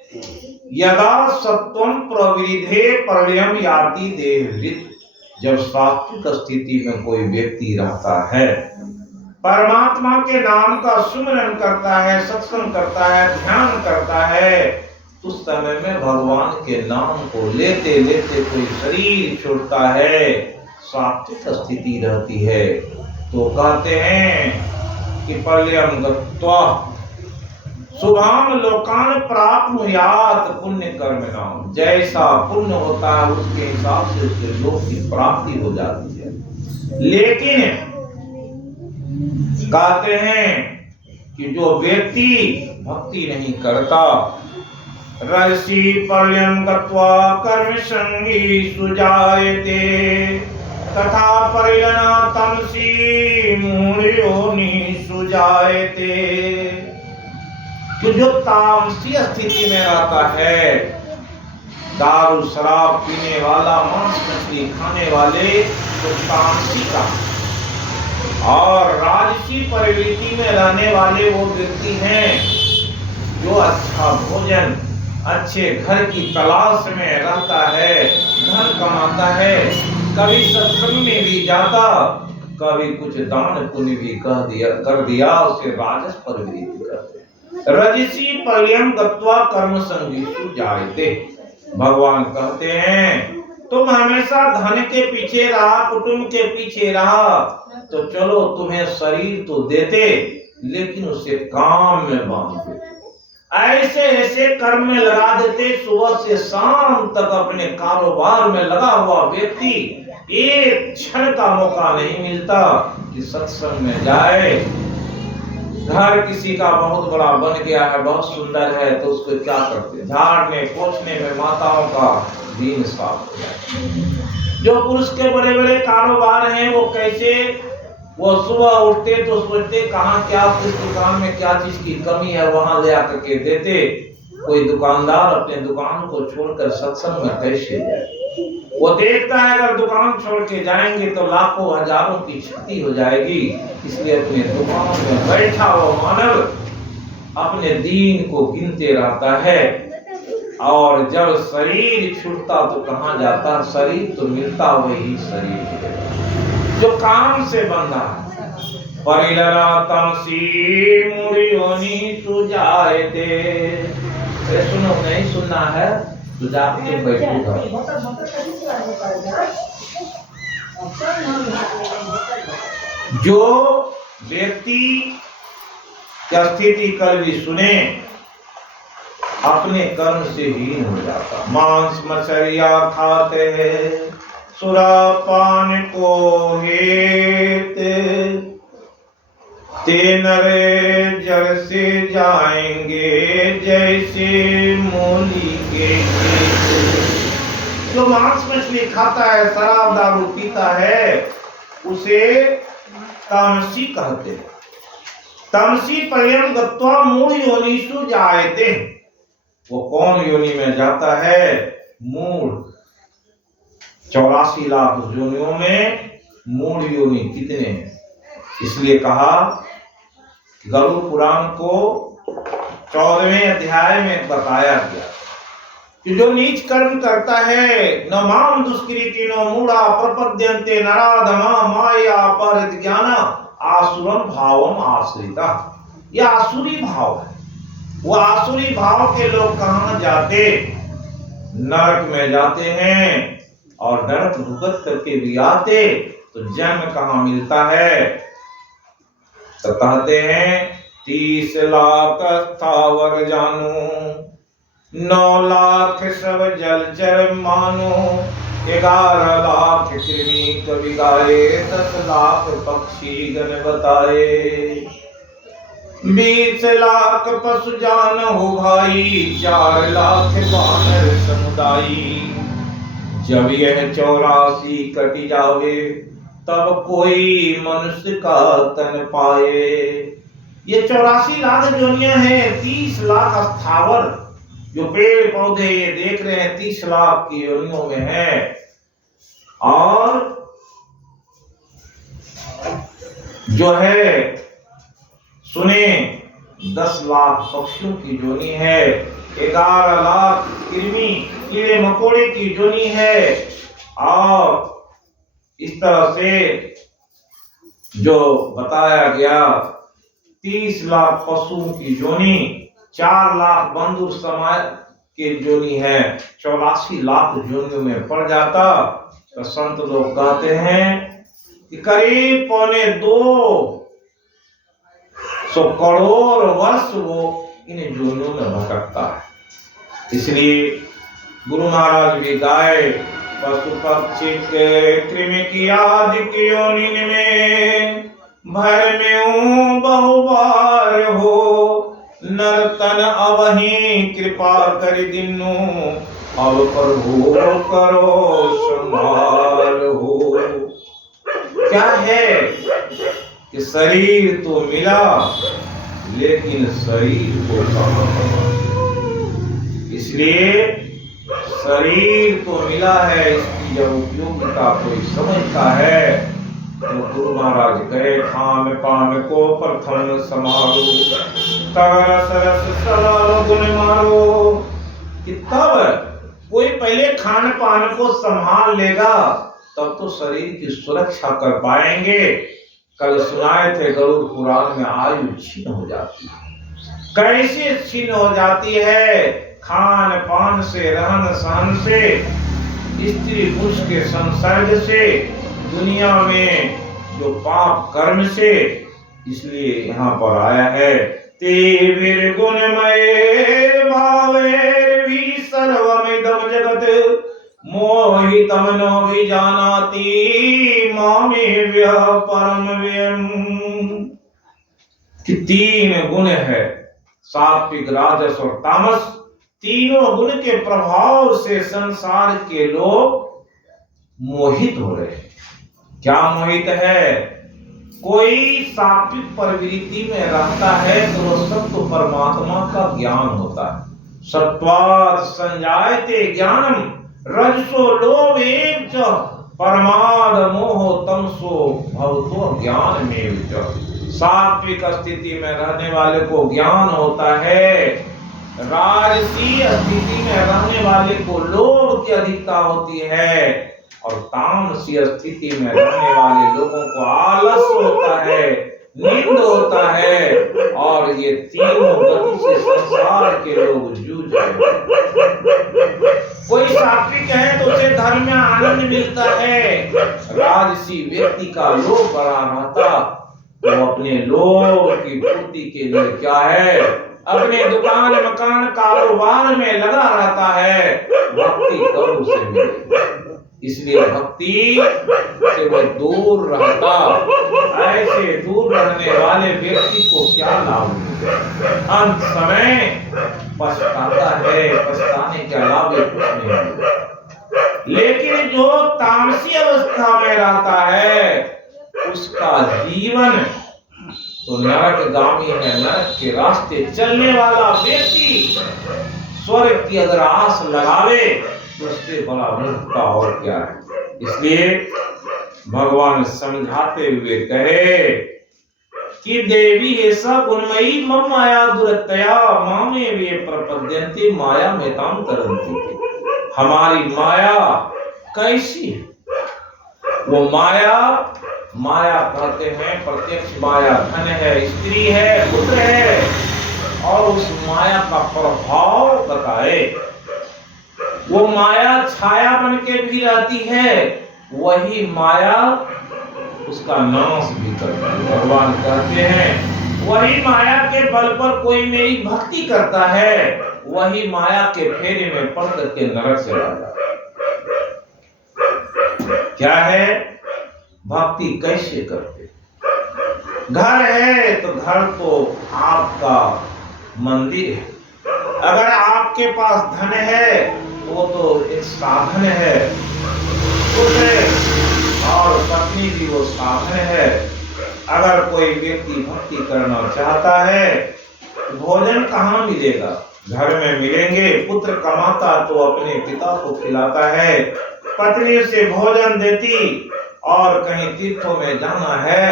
यदा सत्वं प्रविधे प्रलयं याति देवृत, जब सात्विक स्थिति में कोई व्यक्ति रहता है, परमात्मा के नाम का सुमिरन करता है, सत्संग करता है, ध्यान करता है, उस समय में भगवान के नाम को लेते लेते कोई शरीर छोड़ता है, सात्विक स्थिति रहती है, तो कहते हैं कि प्रलयं गत्वा शुभान लोकान प्राप्नुयात् पुण्य कर्मणाम। जैसा पुण्य होता है उसके हिसाब से उसके लोक की प्राप्ति हो जाती है। लेकिन कहते हैं कि जो व्यक्ति भक्ति नहीं करता, रजसी प्रलयं गत्वा कर्म संगी सुजायते, तथा परिणा तमसी मूढ़योनि सुजायते। तो जो तामसी स्थिति में रहता है, दारू शराब पीने वाला, मांस मछली खाने वाले, तो तामसी का, और राजसी प्रवृत्ति में रहने वाले वो व्यक्ति हैं जो अच्छा भोजन, अच्छे घर की तलाश में रहता है, धन कमाता है, कभी सत्संग में भी जाता, कभी कुछ दान पुण्य भी कर दिया, उसे राजस प्रवृत्ति कहते हैं। रजसी प्रलयं गत्वा कर्म संगीषु जायते। भगवान कहते हैं तुम हमेशा धन के पीछे रहा, कुटुंब के पीछे रहा, तो चलो तुम्हें शरीर तो देते लेकिन उसे काम में बांध देते, ऐसे ऐसे कर्म में लगा देते। सुबह से शाम तक अपने कारोबार में लगा हुआ व्यक्ति एक क्षण का मौका नहीं मिलता कि सत्संग में जाए। घर किसी का बहुत बड़ा बन गया है, बहुत सुंदर है, तो उसको क्या करते? झाड़ने पोछने में माताओं का दिन साफ हो जाए। जो पुरुष के बड़े बड़े कारोबार हैं वो कैसे, वो सुबह उठते तो सोचते कहाँ क्या किस दुकान में क्या चीज की कमी है, वहां ले आकर के देते। कोई दुकानदार अपने दुकान को छोड़कर सत्संग में कैसे जाए? वो देखता है अगर दुकान छोड़ के जाएंगे तो लाखों हजारों की क्षति हो जाएगी, इसलिए अपने दुकान में बैठा हुआ मानव अपने दीन को गिनते रहता है। और जब शरीर छूटता तो कहाँ जाता? शरीर तो मिलता वही शरीर है जो काम से बंधा है। परिलरा तमसी मुरियोनी सुजायते। सुनो, नहीं सुनना है तो जाके बैठूगा। जो व्यक्ति की स्थिति कल भी सुने अपने कर्म से हीन हो जाता। मांस मछलिया खाते हैं, सुरापान को हेते, ते नरे जल से जाएंगे जैसे मूली के। जो मांस मछली खाता है, शराब दारू पीता है, उसे तामसी कहते हैं। तामसी पर्यम गत्वा मूढ़ योनिषु जायते। वो कौन योनि में जाता है? मूढ़। 84 लाख योनियों में मूढ़ योनि कितने हैं? इसलिए कहा गरुड़ पुराण को 14वें अध्याय में बताया गया कि जो नीच कर्म करता है, न माम दुष्कृति न मूढ़ा प्रपद्यन्ते नराधमा माया परिज्ञान आसुरम भावम आश्रिता। यह आसुरी भाव है। वो आसुरी भाव के लोग कहाँ जाते? नरक में जाते हैं। और नरक भुगत करके भी आते तो जन्म कहाँ मिलता है? तो कहते हैं 30 लाख स्थावर जानू, 9 लाख सब जलचर मानो, 11 लाख कृमि कवि गाए, 10 लाख पक्षी गण बताए, 20 लाख पशु जान हो भाई, 4 लाख बानर समुदायी। जब यह 84 कट जावे तब कोई मनुष्य का तन पाए। ये 84 लाख योनियां हैं। 30 लाख स्थावर जो पेड़ पौधे ये देख रहे हैं 30 लाख की योनियों में है। और जो है सुने 10 लाख पक्षियों की जोनी है, 11 लाख कृमि कीड़े मकोड़े की जोनी है। और इस तरह से जो बताया गया 30 लाख पशुओं की जोनी, 4 लाख बंधु समाज के जोनी है, 84 लाख जोनियों में पड़ जाता। तो संत लोग कहते हैं कि करीब 2.25 करोड़ वर्ष वो इन जोनियों में भटकता है। इसलिए गुरु महाराज भी गाए पशु पक्षी के कृमि की आदि की योनि में भर में बहुबार हो, नर्तन अवही कृपा कर दिनु, अब प्रभु करो संभाल हो। क्या है कि शरीर तो मिला लेकिन शरीर को कहाँ? इसलिए शरीर तो मिला है, इसकी जब उपयोगिता कोई समझता है तो गुरु महाराज कहे खान पान को प्रथम समारो, तब रस रस सब गुण मारो। कि तब कोई पहले खान पान को संभाल लेगा तब तो शरीर की सुरक्षा कर पाएंगे। कल सुनाए थे गरुड़ पुराण में आयु छीन हो जाती है। कैसे छीन हो जाती है? खान पान से, रहन सहन से, स्त्री पुरुष के संसर्ग से, दुनिया में जो पाप कर्म से। इसलिए यहाँ पर आया है ते गुणमय भावे भी सर्वमिदं जगत मोहितम नो विजानाति मामेव्य परम व्ययम्। कि 3 गुण है, सात्विक राजस और तामस। तीनों गुण के प्रभाव से संसार के लोग मोहित हो रहे हैं। क्या मोहित है? कोई सात्विक प्रवृत्ति में रहता है तो वह सत्व परमात्मा का ज्ञान होता है। सत्वात् संजायते ज्ञानम, रजसो लोभेव च परमाद मोह तमसो भवतो ज्ञान में च। सात्विक स्थिति में रहने वाले को ज्ञान होता है, राजसी स्थिति में रहने वाले को लोभ की अधिकता होती है, और तामसी स्थिति में रहने वाले लोगों को आलस होता है, नींद होता है, और ये तीनों गति से संसार के लोग जूझ रहे हैं। कोई सात्विक है तो उसे धर्म में आनंद मिलता है, राजसी व्यक्ति का लोभ बड़ा रहता, वो अपने लोभ की पूर्ति के लिए क्या है, अपने दुकान मकान कारोबार में लगा रहता है, भक्ति कब उसे मिले। इसलिए भक्ति से वो दूर रहता। ऐसे दूर रहने वाले व्यक्ति को क्या लाभ मिले, अंत समय पछताता है, पछताने के अलावा कुछ नहीं मिले। लेकिन जो तामसी अवस्था में रहता है उसका जीवन तो नरकगामी है, नरक के रास्ते चलने वाला व्यक्ति स्वर्ग की अगर आस लगावे तो उससे बड़ा मूर्खता और क्या है। इसलिए भगवान समझाते हुए कहे कि देवी ऐसा गुणमयी मम माया दुरतया मामे वे प्रपद्यन्ते माया में ताम तरन्ति। हमारी माया कैसी है? वो माया कहते हैं प्रत्यक्ष माया, धन है, स्त्री है, पुत्र है, और उस माया का प्रभाव बताए। वो माया छाया बन के भी रहती है, वही माया उसका नाश भी करती है। भगवान कहते हैं वही माया के बल पर कोई मेरी भक्ति करता है, वही माया के फेरे में पड़ करके नरक से जाता है। क्या है? भक्ति कैसे करते? घर है तो घर तो आपका मंदिर है। अगर आपके पास धन है वो तो एक साधन है, पुत्र और पत्नी भी वो साधन है। अगर कोई व्यक्ति भक्ति करना चाहता है, भोजन कहाँ मिलेगा? घर में मिलेंगे। पुत्र कमाता तो अपने पिता को खिलाता है, पत्नी उसे भोजन देती, और कहीं तीर्थों में जाना है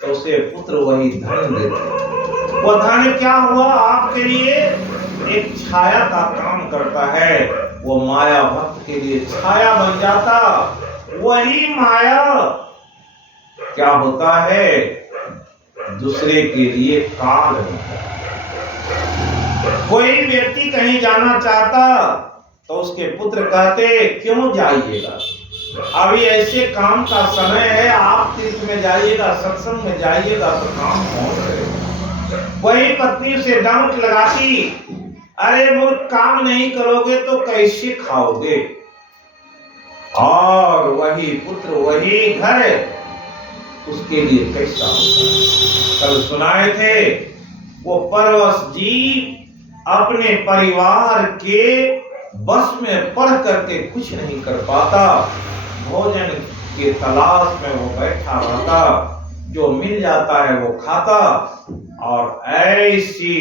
तो उसे पुत्र वही धन देते। वो धन क्या हुआ? आपके लिए एक छाया का काम करता है। वो माया भक्त के लिए छाया बन जाता। वही माया क्या होता है? दूसरे के लिए काल होता है। कोई व्यक्ति कहीं जाना चाहता तो उसके पुत्र कहते क्यों जाइएगा, अभी ऐसे काम का समय है, आप तीर्थ में जाइएगा, सत्संग में जाइएगा तो काम कौन करेगा? वही पत्नी उसे डांट लगाती, अरे मूर्ख, काम नहीं करोगे तो कैसे खाओगे? और वही पुत्र वही घर उसके लिए कैसा होता है? कल सुनाए थे वो परवश जीव अपने परिवार के बस में पढ़ करके कुछ नहीं कर पाता, भोजन के तलाश में वो बैठा रहता, जो मिल जाता है वो खाता, और ऐसी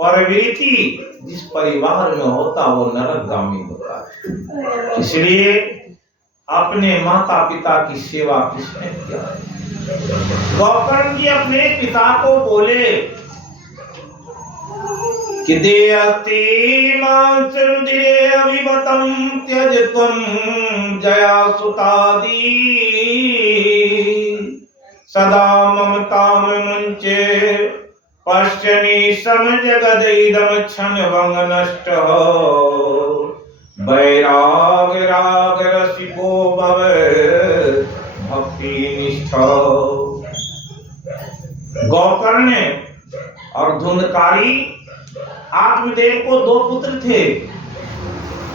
प्रवृत्ति जिस परिवार में होता वो नरकगामी होता है। इसलिए अपने माता पिता की सेवा किसने किया? गौकर्ण जी अपने पिता को बोले कि देयस्ति मांसरुधिरे अभिमतं त्यजत्वं जया सुतादि सदा ममतां मुञ्चे पश्यनि समजगदिदं क्षणभंग नष्टः वैराग राग रसिको भव भक्ति निष्ठा। गौकर्ण और धुंधकारी आत्मदेव को दो पुत्र थे,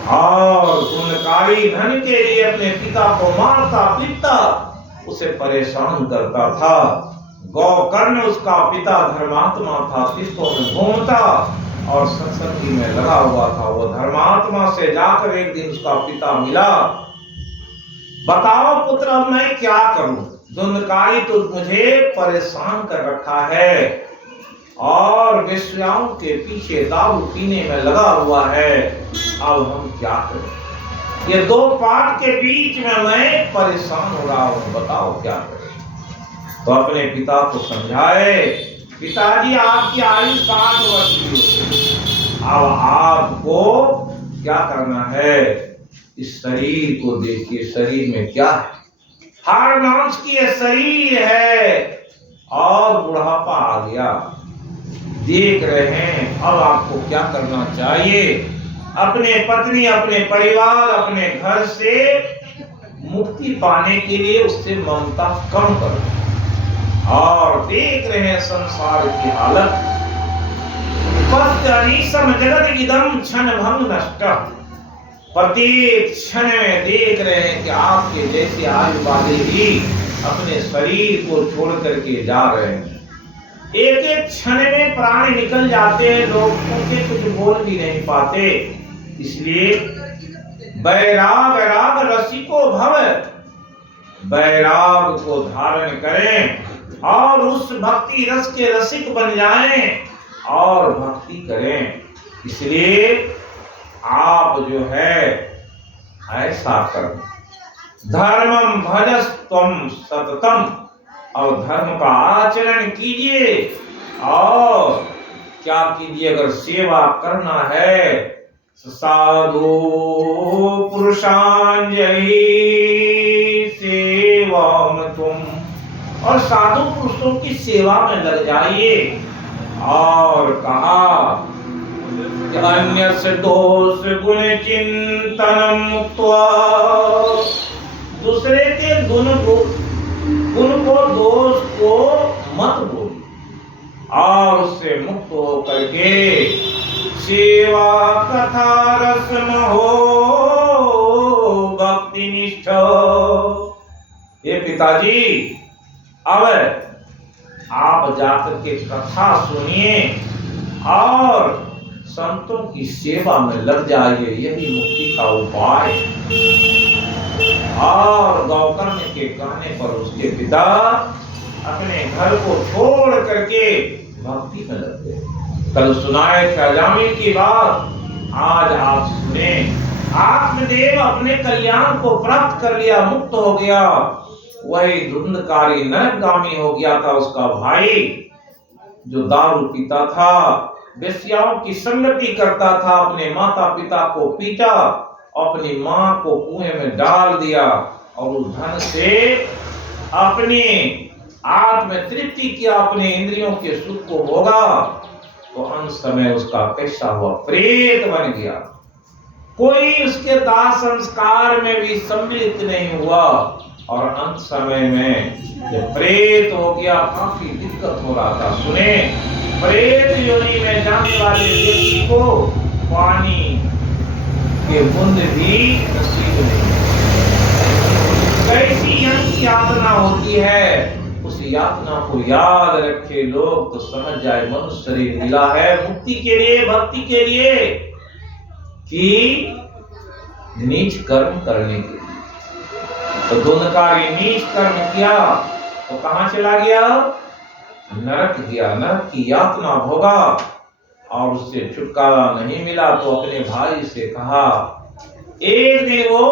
और धुंधकारी धन के लिए अपने पिता को मारता पीटता, उसे परेशान करता था। गौकर्ण उसका पिता धर्मात्मा था, तीर्थों में घूमता और सत्संगी में लगा हुआ था। वो धर्मात्मा से जाकर एक दिन उसका पिता मिला, बताओ पुत्र अब मैं क्या करूं? धुंधकारी तो मुझे परेशान कर रखा है और वेश्याओं के पीछे दारू पीने में लगा हुआ है, अब हम क्या करें? ये दो पाठ के बीच में मैं परेशान हो रहा हूं, बताओ क्या करें। तो अपने पिता को समझाए, पिताजी आपकी आयु 60 वर्ष की हो, अब आपको क्या करना है, इस शरीर को देखिए, शरीर में क्या है, हाड़ मांस की ये शरीर है और बुढ़ापा आ गया, देख रहे हैं। अब आपको क्या करना चाहिए, अपने पत्नी, अपने परिवार, अपने घर से मुक्ति पाने के लिए उससे ममता कम करो। और देख रहे हैं संसार की हालत, पत्यनीशम जगत इदम क्षण भंग नष्ट, प्रत्येक क्षण में देख रहे हैं कि आपके जैसे आयु वाले ही अपने शरीर को छोड़ करके जा रहे हैं। एक एक क्षण में प्राण निकल जाते हैं, लोग उनके कुछ बोल भी नहीं पाते। इसलिए बैराग राग रसिको भव, बैराग को धारण करें और उस भक्ति रस के रसिक बन जाएं और भक्ति करें। इसलिए आप जो है ऐसा करें, धर्मम भजस्त्वम सततम, और धर्म का आचरण कीजिए। और क्या कीजिए, अगर सेवा करना है, साधु पुरुषांजलि सेवाम तुम, और साधु पुरुषों की सेवा में लग जाइए। और कहा अन्य से दोष गुण चिंतनम मुक्त्वा, दूसरे के गुण को दोष को मत बोलो और उससे मुक्त हो करके सेवा कथा रसम हो भक्ति निष्ठ। ये पिताजी, अब आप जाकर के कथा सुनिए और संतों की सेवा में लग जाइए, यही मुक्ति का उपाय। और गौकर्ण के कहने पर उसके पिता अपने घर को छोड़ करके भक्ति में लग गए। कल सुनाए थे अजामिल की बात, आज आप सुने। आत्मदेव अपने कल्याण को प्राप्त कर लिया, मुक्त हो गया। वही धुंधकारी नरकगामी हो गया था उसका भाई, जो दारू पीता था, वेश्याओं की संगति करता था, अपने माता पिता को पीटा, अपनी मां को कुएं में डाल दिया और उस धन से अपनी आत्म तृप्ति किया, अपने इंद्रियों के सुख को भोगा। तो अंत समय उसका कैसा हुआ, प्रेत बन गया। कोई उसके दाह संस्कार में भी सम्मिलित नहीं हुआ और अंत समय में जब प्रेत हो गया, काफी दिक्कत हो रहा था। सुने, प्रेत योनि में जाने वाले व्यक्ति को पानी के बूंद भी नसीब नहीं। कैसी यंत्र यातना होती है, उस यातना को याद रखे लोग तो समझ जाए मनुष्य शरीर मिला है मुक्ति के लिए, भक्ति के लिए, कि नीच कर्म करने के लिए। तो धुंधकारी नीच कर्म किया तो कहां चला गया, नरक गया, नरक की यातना भोगा और उससे छुटकारा नहीं मिला। तो अपने भाई से कहा, एक दिन वो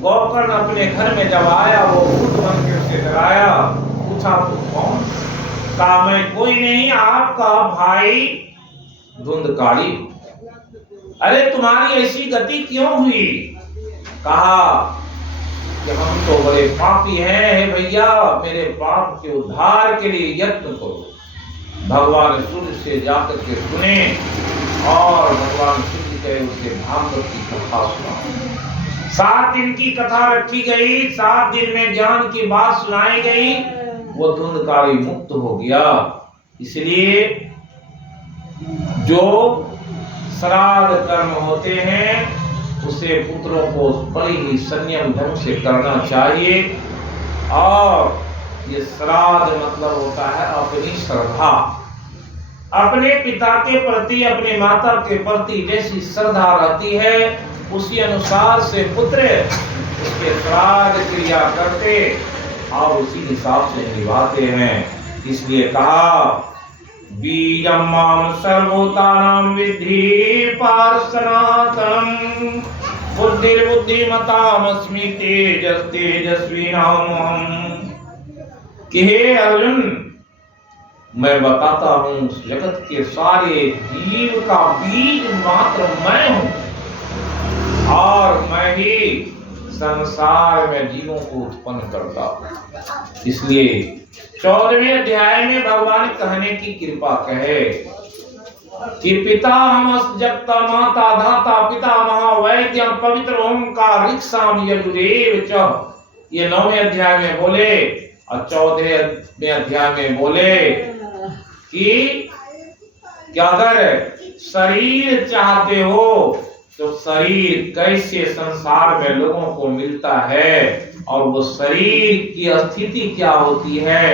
गौकर्ण अपने घर में जब आया, वो भूत बन के उसे डराया, पूछा तू कौन? कहा मैं कोई नहीं, आपका भाई धुंधकारी। अरे तुम्हारी ऐसी गति क्यों हुई? कहा कि हम तो बड़े पापी हैं भैया, मेरे पाप के उद्धार के लिए यत्न करो। भगवान सूर्य से जाकर के सुने और भगवान सूर्य कहे उसे भागवत की कथा सुना। 7 दिन की कथा रखी गई, 7 दिन में ज्ञान की बात सुनाई गई, वो धुंधकारी मुक्त हो गया। इसलिए जो श्राद्ध कर्म होते हैं उसे पुत्रों को बड़ी ही संयम ढंग से करना चाहिए। और ये श्राद्ध मतलब होता है अपनी श्रद्धा, अपने पिता के प्रति, अपने माता के प्रति जैसी श्रद्धा रहती है उसी अनुसार से पुत्र उसके श्राद्ध क्रिया करते और उसी हिसाब से निभाते हैं। इसलिए कहा बीजम माम सर्वभूतानां विद्धि पार्थ सनातनम बुद्धिर्बुद्धिमतामस्मि तेजस तेजस्विनामहम्। कि हे अर्जुन, मैं बताता हूं उस जगत के सारे जीव का बीज मात्र मैं हूं और मैं ही संसार में जीवों को उत्पन्न करता हूं। इसलिए 14वें अध्याय में भगवान कहने की कृपा कहे कि पिता हम जगता माता धाता पिता महावैद्य पवित्र ओंकार ऋक्साम यजुरेव च, ये 9वें अध्याय में बोले और 14वें अध्याय में बोले कि अगर शरीर चाहते हो तो शरीर कैसे संसार में लोगों को मिलता है और वो शरीर की स्थिति क्या होती है,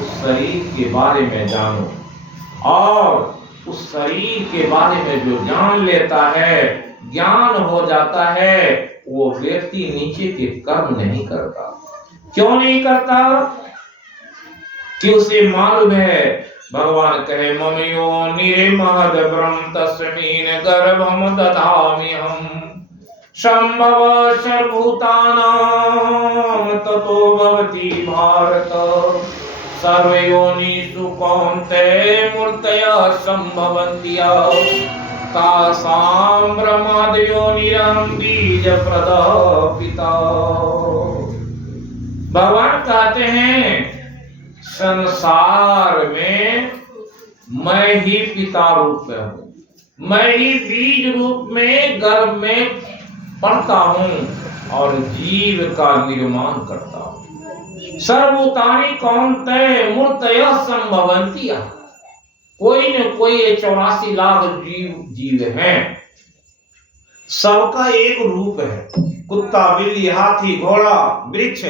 उस शरीर के बारे में जानो। और उस शरीर के बारे में जो जान लेता है, ज्ञान हो जाता है, वो व्यक्ति नीचे के कर्म नहीं करता। क्यों नहीं करता? कि उसे मालूम है, भगवान कहे मम योनिरे महद ब्रह्म तस्मीन गर्भम दधामि हम संभव सर्वभूतानां ततो भवति भारत सर्वयोनिषु कौन्तेय मूर्तयः सम्भवन्ति तासां ब्रह्मादयोनिरहं बीजप्रदः पिता। भगवान कहते हैं संसार में मैं ही पिता रूप में हूँ, मैं ही बीज रूप में गर्भ में पड़ता हूँ और जीव का निर्माण करता हूँ। सर्वभूतानि कौन्तेय मूर्तयः सम्भवन्ति, कोई न कोई 84 लाख जीव हैं, सबका एक रूप है। कुत्ता बिल्ली हाथी घोड़ा वृक्ष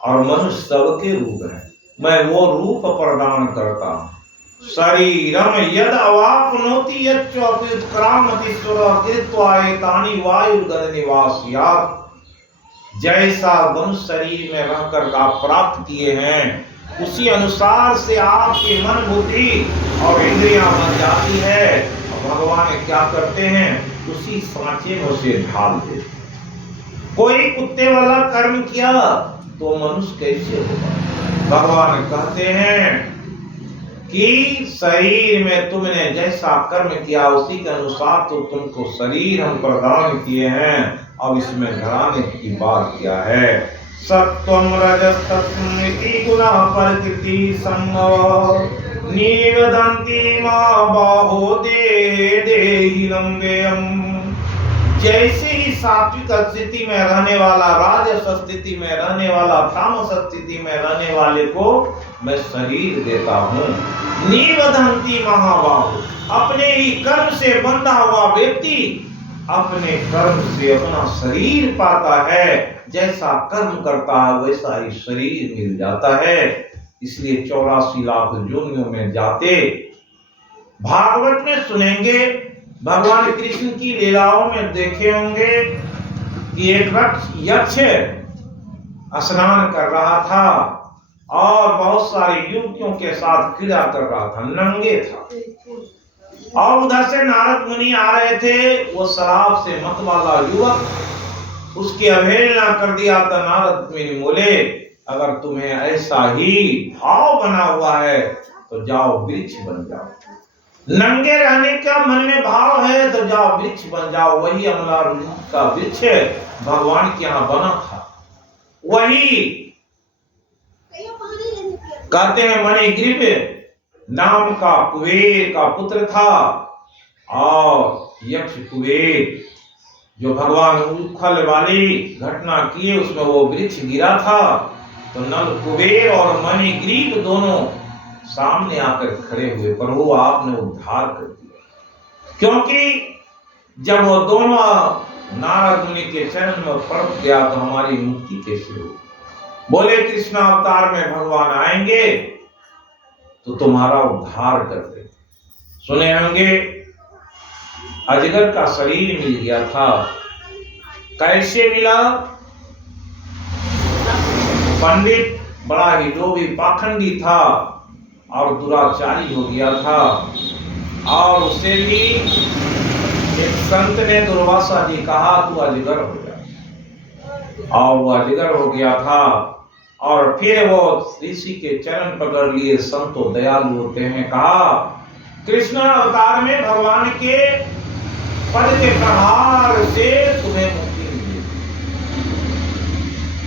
और मनुष्य सबके रूप है। मैं वो रूप प्रदान करता हूँ। शरीरम यद अवाप्नोति यच्चोत्क्रामति सुरकृत्वा एतानि वायुर्गद निवास्यात्। जैसा मनुष्य शरीर में रहकर आप प्राप्त किए हैं, उसी अनुसार से आपकी मन बुद्धि और इंद्रियां बन जाती है। भगवान क्या करते हैं, उसी सांचे में उसे ढाल देते। कोई कुत्ते वाला कर्म किया तो मनुष्य कैसे होगा? भगवान कहते हैं कि शरीर में तुमने जैसा कर्म किया उसी के अनुसार तो तुमको शरीर हम प्रदान किए हैं। अब इसमें घराने की बात क्या है? सत्वम रजस्तमोति गुणा प्रकृति संभव निवेदन्ति मां बाहो देहि लंबेयम्। जैसे ही सात्विक स्थिति में रहने वाला, राजस स्थिति में रहने वाला, तामस स्थिति में रहने वाले को मैं शरीर देता हूँ। निवेदन्ति महाबाहो, अपने ही कर्म से बंधा हुआ व्यक्ति अपने कर्म से अपना शरीर पाता है। जैसा कर्म करता है वैसा ही शरीर मिल जाता है। इसलिए 84 लाख योनियों में जाते। भागवत में सुनेंगे, भगवान कृष्ण की लीलाओं में देखे होंगे कि एक यक्ष स्नान कर रहा था और बहुत सारी युवतियों के साथ क्रीड़ा कर रहा था, नंगे था। और उधर से नारद मुनि आ रहे थे। वो शराब से मत वाला युवक उसकी अवहेलना कर दिया तो नारद मुनि बोले, अगर तुम्हें ऐसा ही भाव बना हुआ है तो जाओ वृक्ष बन जाओ। नंगे रहने का मन में भाव है तो जाओ वृक्ष बन जाओ। वही अमला का वृक्ष भगवान के यहाँ बना था। वही कहते हैं मणिग्रीव नाम का कुबेर का पुत्र था। और यक्ष कुबेर जो भगवान उखल वाली घटना किए उसमें वो वृक्ष गिरा था तो नल कुबेर और मणिग्रीव दोनों सामने आकर खड़े हुए, प्रभु आपने उद्धार कर दिया। क्योंकि जब वो दोनों नारद मुनि के चरण में पड़ गया तो हमारी मुक्ति कैसे होगी? बोले कृष्ण अवतार में भगवान आएंगे तो तुम्हारा उद्धार कर दे। सुने होंगे अजगर का शरीर मिल गया था। कैसे मिला? पंडित बड़ा ही लोभी पाखंडी था और दुराचारी हो गया था और उसे भी एक संत ने दुर्वासा जी कहा तू अजगर हो जा, और वो अजगर हो गया था। और फिर वो ऋषि के चरण पकड़ लिए। संतो दयालु होते हैं। कहा कृष्ण अवतार में भगवान के पद के प्रहार से तुम्हें मुक्ति मिली।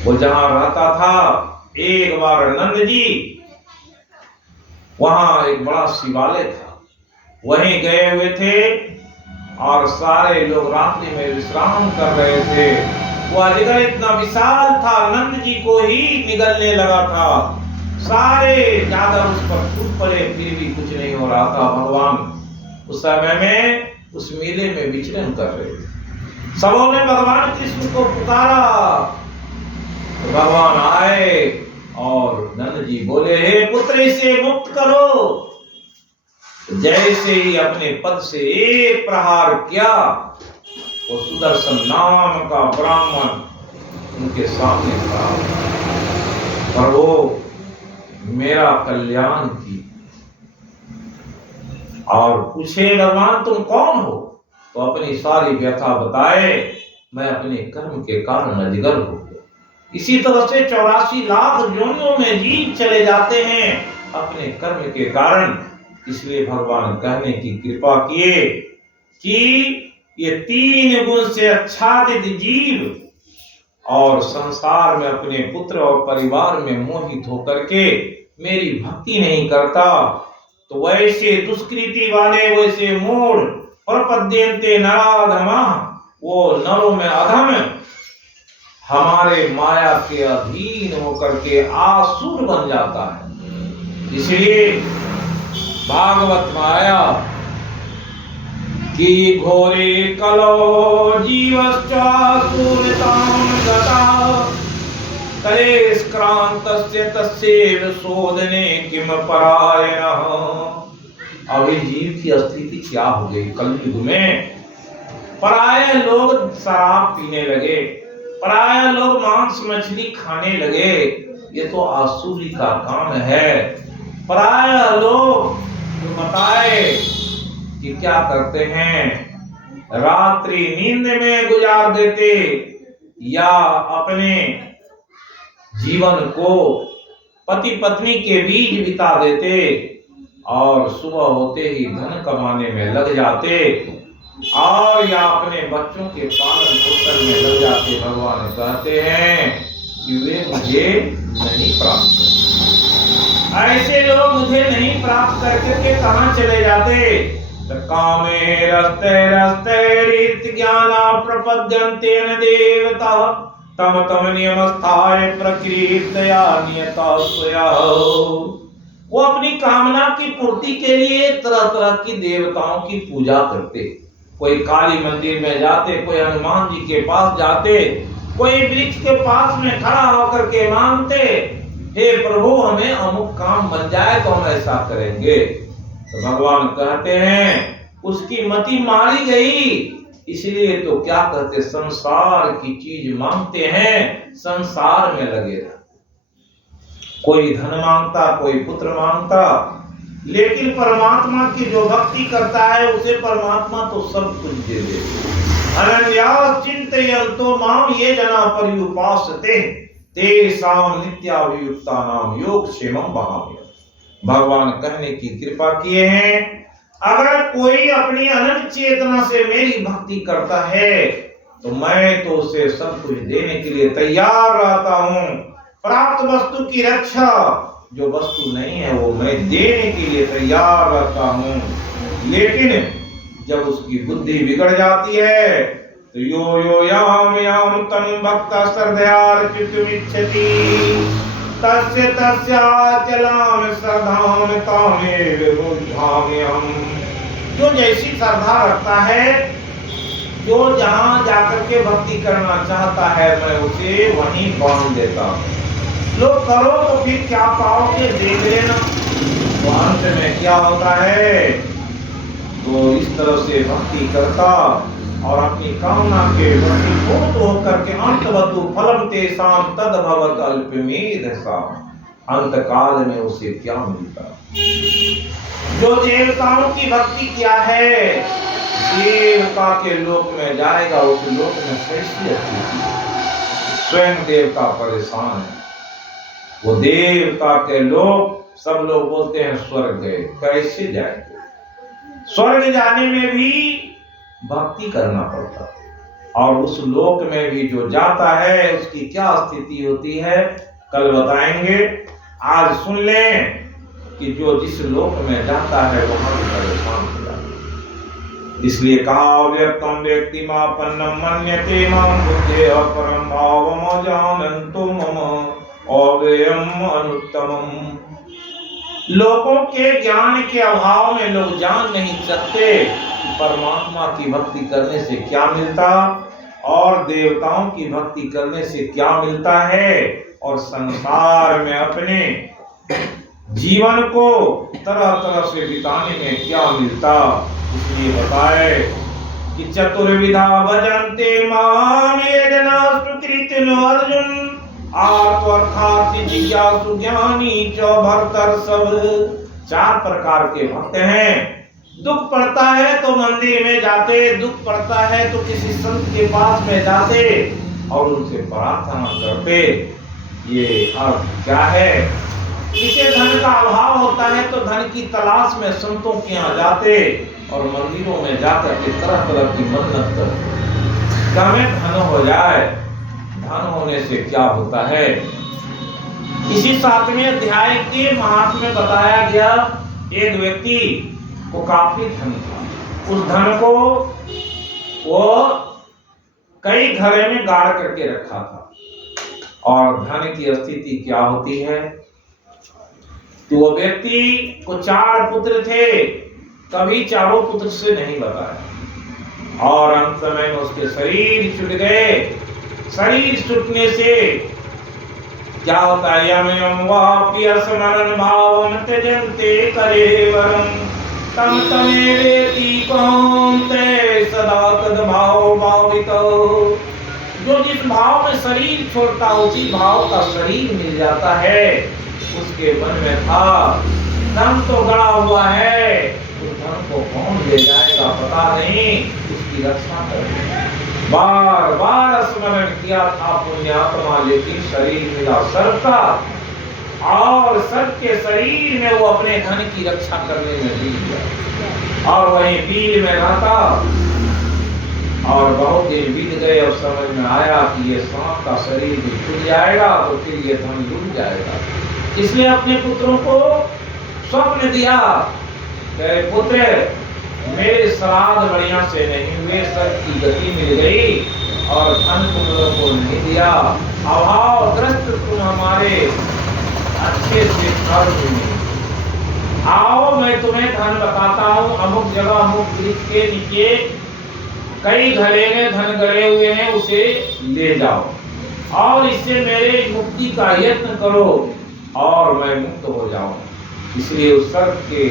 वो जहां रहता था, एक बार नंद जी वहां एक बड़ा शिवालय था, वहीं गए हुए थे और सारे लोग रात्रि में विश्राम कर रहे थे। वो अजगर इतना विशाल था, नंद जी को ही निगलने लगा था। सारे ज्यादा उस पर टूट पड़े, फिर भी कुछ नहीं हो रहा था। भगवान उस समय में उस मेले में विचरण कर रहे थे। सबों ने भगवान कृष्ण को पुकारा तो भगवान आए और नंद जी बोले हे पुत्र इसे मुक्त करो। जैसे ही अपने पद से एक प्रहार किया, वो सुदर्शन नाम का ब्राह्मण उनके सामने था। पर वो मेरा कल्याण की और पूछे भगवान तुम कौन हो? तो अपनी सारी व्यथा बताए, मैं अपने कर्म के कारण अजगर हो गया। इसी तरह से 84 लाख योनियों में जीव चले जाते हैं अपने कर्म के कारण। इसलिए भगवान कहने की कृपा किए कि ये 3 गुण से आच्छादित जीव और संसार में अपने पुत्र और परिवार में मोहित होकर के मेरी भक्ति नहीं करता, तो वैसे दुष्कृति वाले, वैसे मूढ़ प्रपद्यन्ते नराधमा, वो नरों में अधम हमारे माया के अधीन होकर के आसुर बन जाता है। इसलिए भागवत माया कि घोरे कलो जीवश्चासुरतां गता क्लेशक्रान्तस्य तस्यैव शोधने किम परायणः। अभी जीव की स्थिति क्या हो गई? कलयुग में पराये लोग शराब पीने लगे, पराये लोग मांस मछली खाने लगे। ये तो आसुरी का काम है। पराये लोग बताए कि क्या करते हैं, रात्रि नींद में गुजार देते या अपने जीवन को पति पत्नी के बीच बिता देते और सुबह होते ही धन कमाने में लग जाते और या अपने बच्चों के पालन पोषण में लग जाते। भगवान कहते हैं कि वे मुझे नहीं प्राप्त करते। ऐसे लोग मुझे नहीं प्राप्त करके कहां चले जाते? कामे रस्ते रस्ते रीत ज्ञाना प्रपद्यन्ते न देवता तम तम नियमस्थाय प्रकृतया नियता स्वया। वो अपनी कामना की पूर्ति के लिए तरह तरह की देवताओं की पूजा करते। कोई काली मंदिर में जाते, कोई हनुमान जी के पास जाते, कोई वृक्ष के पास में खड़ा होकर के मांगते, हे प्रभु हमें अमुक काम बन जाए तो हम ऐसा करेंगे। तो भगवान कहते हैं उसकी मति मारी गई। इसलिए तो क्या कहते, संसार की चीज मांगते हैं, संसार में लगे रह। कोई धन मांगता, कोई पुत्र मांगता, लेकिन परमात्मा की जो भक्ति करता है उसे परमात्मा तो सब कुछ दे देते। अनन्या चिंतयन्तो माम ये जना पर्युपासते तेषां नित्याभियुक्तानां योगक्षेमं वहाम्यहम्। भगवान कहने की कृपा किए हैं, अगर कोई अपनी अनंत चेतना से मेरी भक्ति करता है तो मैं तो उसे सब कुछ देने के लिए तैयार रहता हूँ। प्राप्त वस्तु की रक्षा, जो वस्तु नहीं है वो मैं देने के लिए तैयार रहता हूँ। लेकिन जब उसकी बुद्धि बिगड़ जाती है तो यो यो याम याम तनु भक्ता श्रद्धयार्पितुमिच्छति तस्य तस्याचलाम श्रद्धाम तामेव बुद्धाम्यहम्। जो जैसी श्रद्धा रखता है, जो जहां जाकर के भक्ति करना चाहता है, मैं उसे वहीं बांध देता हूँ। लोग करो तो फिर क्या पाओगे देख लेना। तो अंत में क्या होता है, तो इस तरह से भक्ति करता और अपनी कामना के वशीभूत होकर के अंतवतु फलम तेषां तद्भवत् अल्पमेधसाम्। अंत काल में उसे क्या मिलता? जो देवताओं की भक्ति किया है, देवता के लोक में जाएगा, उस लोक में कैसी स्थिति। स्वयं देवता परेशान है। वो देवता के लोग, सब लोग बोलते हैं स्वर्ग गए, कैसे जाएंगे? स्वर्ग जाने में भी भक्ति करना पड़ता है, और उस लोक में भी जो जाता है उसकी क्या स्थिति होती है कल बताएंगे। आज सुन लें कि जो जिस लोक में जाता है वहां भी परेशान हो जाता है। इसलिए कहा व्यक्तम व्यक्तिमापन्नम मन्यते मां बुद्धे अपरम भावम जानन्तु मम अव्ययम अनुत्तमम। लोगों के ज्ञान के अभाव में लोग जान नहीं सकते कि परमात्मा की भक्ति करने से क्या मिलता और देवताओं की भक्ति करने से क्या मिलता है, और संसार में अपने जीवन को तरह तरह से बिताने में क्या मिलता। इसलिए बताए कि चतुर्विधा भजन्ते माम ये जना सुकृतिन अर्जुन आत्मर्थार्थी जिज्ञासु ज्ञानी चौभरतर सब। 4 प्रकार के भक्त हैं। दुख पड़ता है तो मंदिर में जाते, दुख पड़ता है तो किसी संत के पास में जाते और उनसे प्रार्थना करते। ये अर्थ क्या है? किसी धन का अभाव होता है तो धन की तलाश में संतों के यहाँ जाते और मंदिरों में जाकर के तरह तरह की मन्नत करते। हमें धन हो जाए। धन होने से क्या होता है? इसी 7वें अध्याय के महात्म्य में बताया गया, एक व्यक्ति को काफी धन था। उस धन को वो कई घड़े में गाड़ करके रखा था। और धन की स्थिति क्या होती है? तो वो व्यक्ति को 4 पुत्र थे, कभी चारों पुत्र से नहीं बताया, और अंत में उसके शरीर छूट गए। शरीर छूटने से क्या होता है? यम यम वाप्य स्मरण भावम त्यजन्ते कलेवरम तम तमेवेति कौन्ते सदा तद भाव भावितो। जो जिस भाव में शरीर छोड़ता उसी भाव का शरीर मिल जाता है। उसके मन में था धन तो गड़ा हुआ है, तो धन को कौन ले जाएगा पता नहीं, उसकी रक्षा करें। बार बार स्मरण किया था पुण्यात्मा, लेकिन शरीर मिला सर्प का, और सर्प के शरीर में वो अपने धन की रक्षा करने में बीत गया और वहीं बील में रहता। और बहुत दिन बीत गए और समझ में आया कि ये सांप का शरीर भी छूट जाएगा तो फिर ये धन लूट जाएगा। इसलिए अपने पुत्रों को स्वप्न दिया, पुत्र मेरे श्राद्ध बढ़िया से नहीं हुए, सब की गति मिल गई और धन तुम लोगों को नहीं दिया, अभावग्रस्त तुम हमारे अच्छे से कर्म नहीं। आओ मैं तुम्हें धन बताता हूँ, अमुक जगह अमुक वृक्ष के नीचे कई घड़े में धन गड़े हुए हैं, उसे ले जाओ और इससे मेरे मुक्ति का यत्न करो और मैं मुक्त हो जाऊं। इसलिए उस सर्प के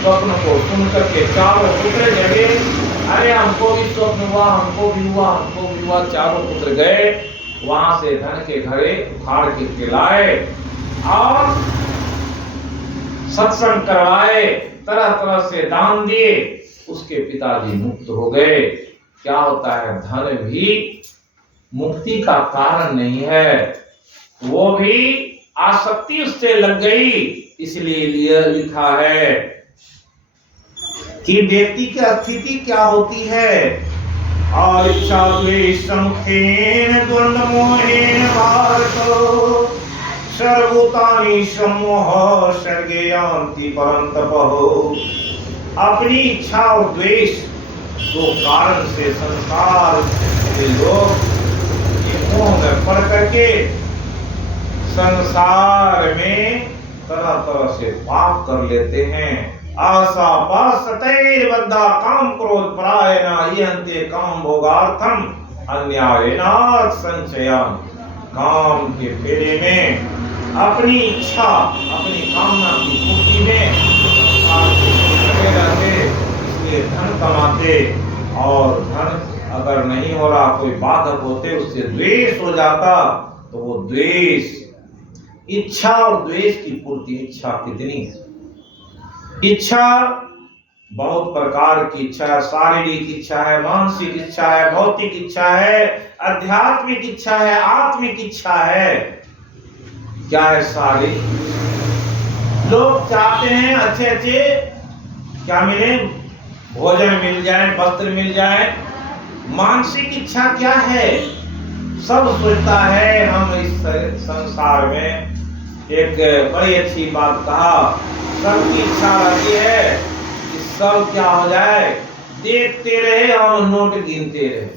स्वप्न को सुनकर के 4 पुत्र जगे। अरे हमको भी स्वप्न हुआ, हमको भी हुआ, हमको भी हुआ। 4 पुत्र गए, वहां से धन के घड़े उखाड़ के लाए और सत्संग करवाए, तरह तरह से दान दिए। उसके पिताजी मुक्त हो गए। क्या होता है? धन भी मुक्ति का कारण नहीं है, वो भी आसक्ति उससे लग गई। इसलिए लिखा है कि व्यक्ति की स्थिति क्या होती है। और इच्छा द्वेष समुखेन द्वंद्व मोहेन भारत सर्वभूतानि सम्मोह सर्गे यान्ति परन्तपः। अपनी इच्छा और द्वेष दो कारण से संसार के लोग मोह में पड़ करके संसार में तरह तरह से पाप कर लेते हैं। आशा पाशतैर बद्धा काम क्रोध परायणा यन्ते काम भोगार्थम अन्यायनाथ संचयन। काम के फेरे में अपनी इच्छा अपनी कामना की पूर्ति में लगे रहते, इसलिए धन कमाते और धन अगर नहीं हो रहा, कोई बाधक होते, उससे द्वेष हो जाता, तो वो द्वेष इच्छा और द्वेष की पूर्ति। इच्छा कितनी है? इच्छा बहुत प्रकार की इच्छा है, शारीरिक इच्छा है, मानसिक इच्छा है, भौतिक इच्छा है, आध्यात्मिक इच्छा है, आत्मिक इच्छा है। क्या है? सारी लोग चाहते हैं अच्छे अच्छे क्या मिले, भोजन मिल जाए, वस्त्र मिल जाए। मानसिक इच्छा क्या है? सब सोचता है हम इस संसार में, एक बड़ी अच्छी बात कहा, सबकी इच्छा रहती है कि सब क्या हो जाए, देखते रहे और नोट गिनते रहे।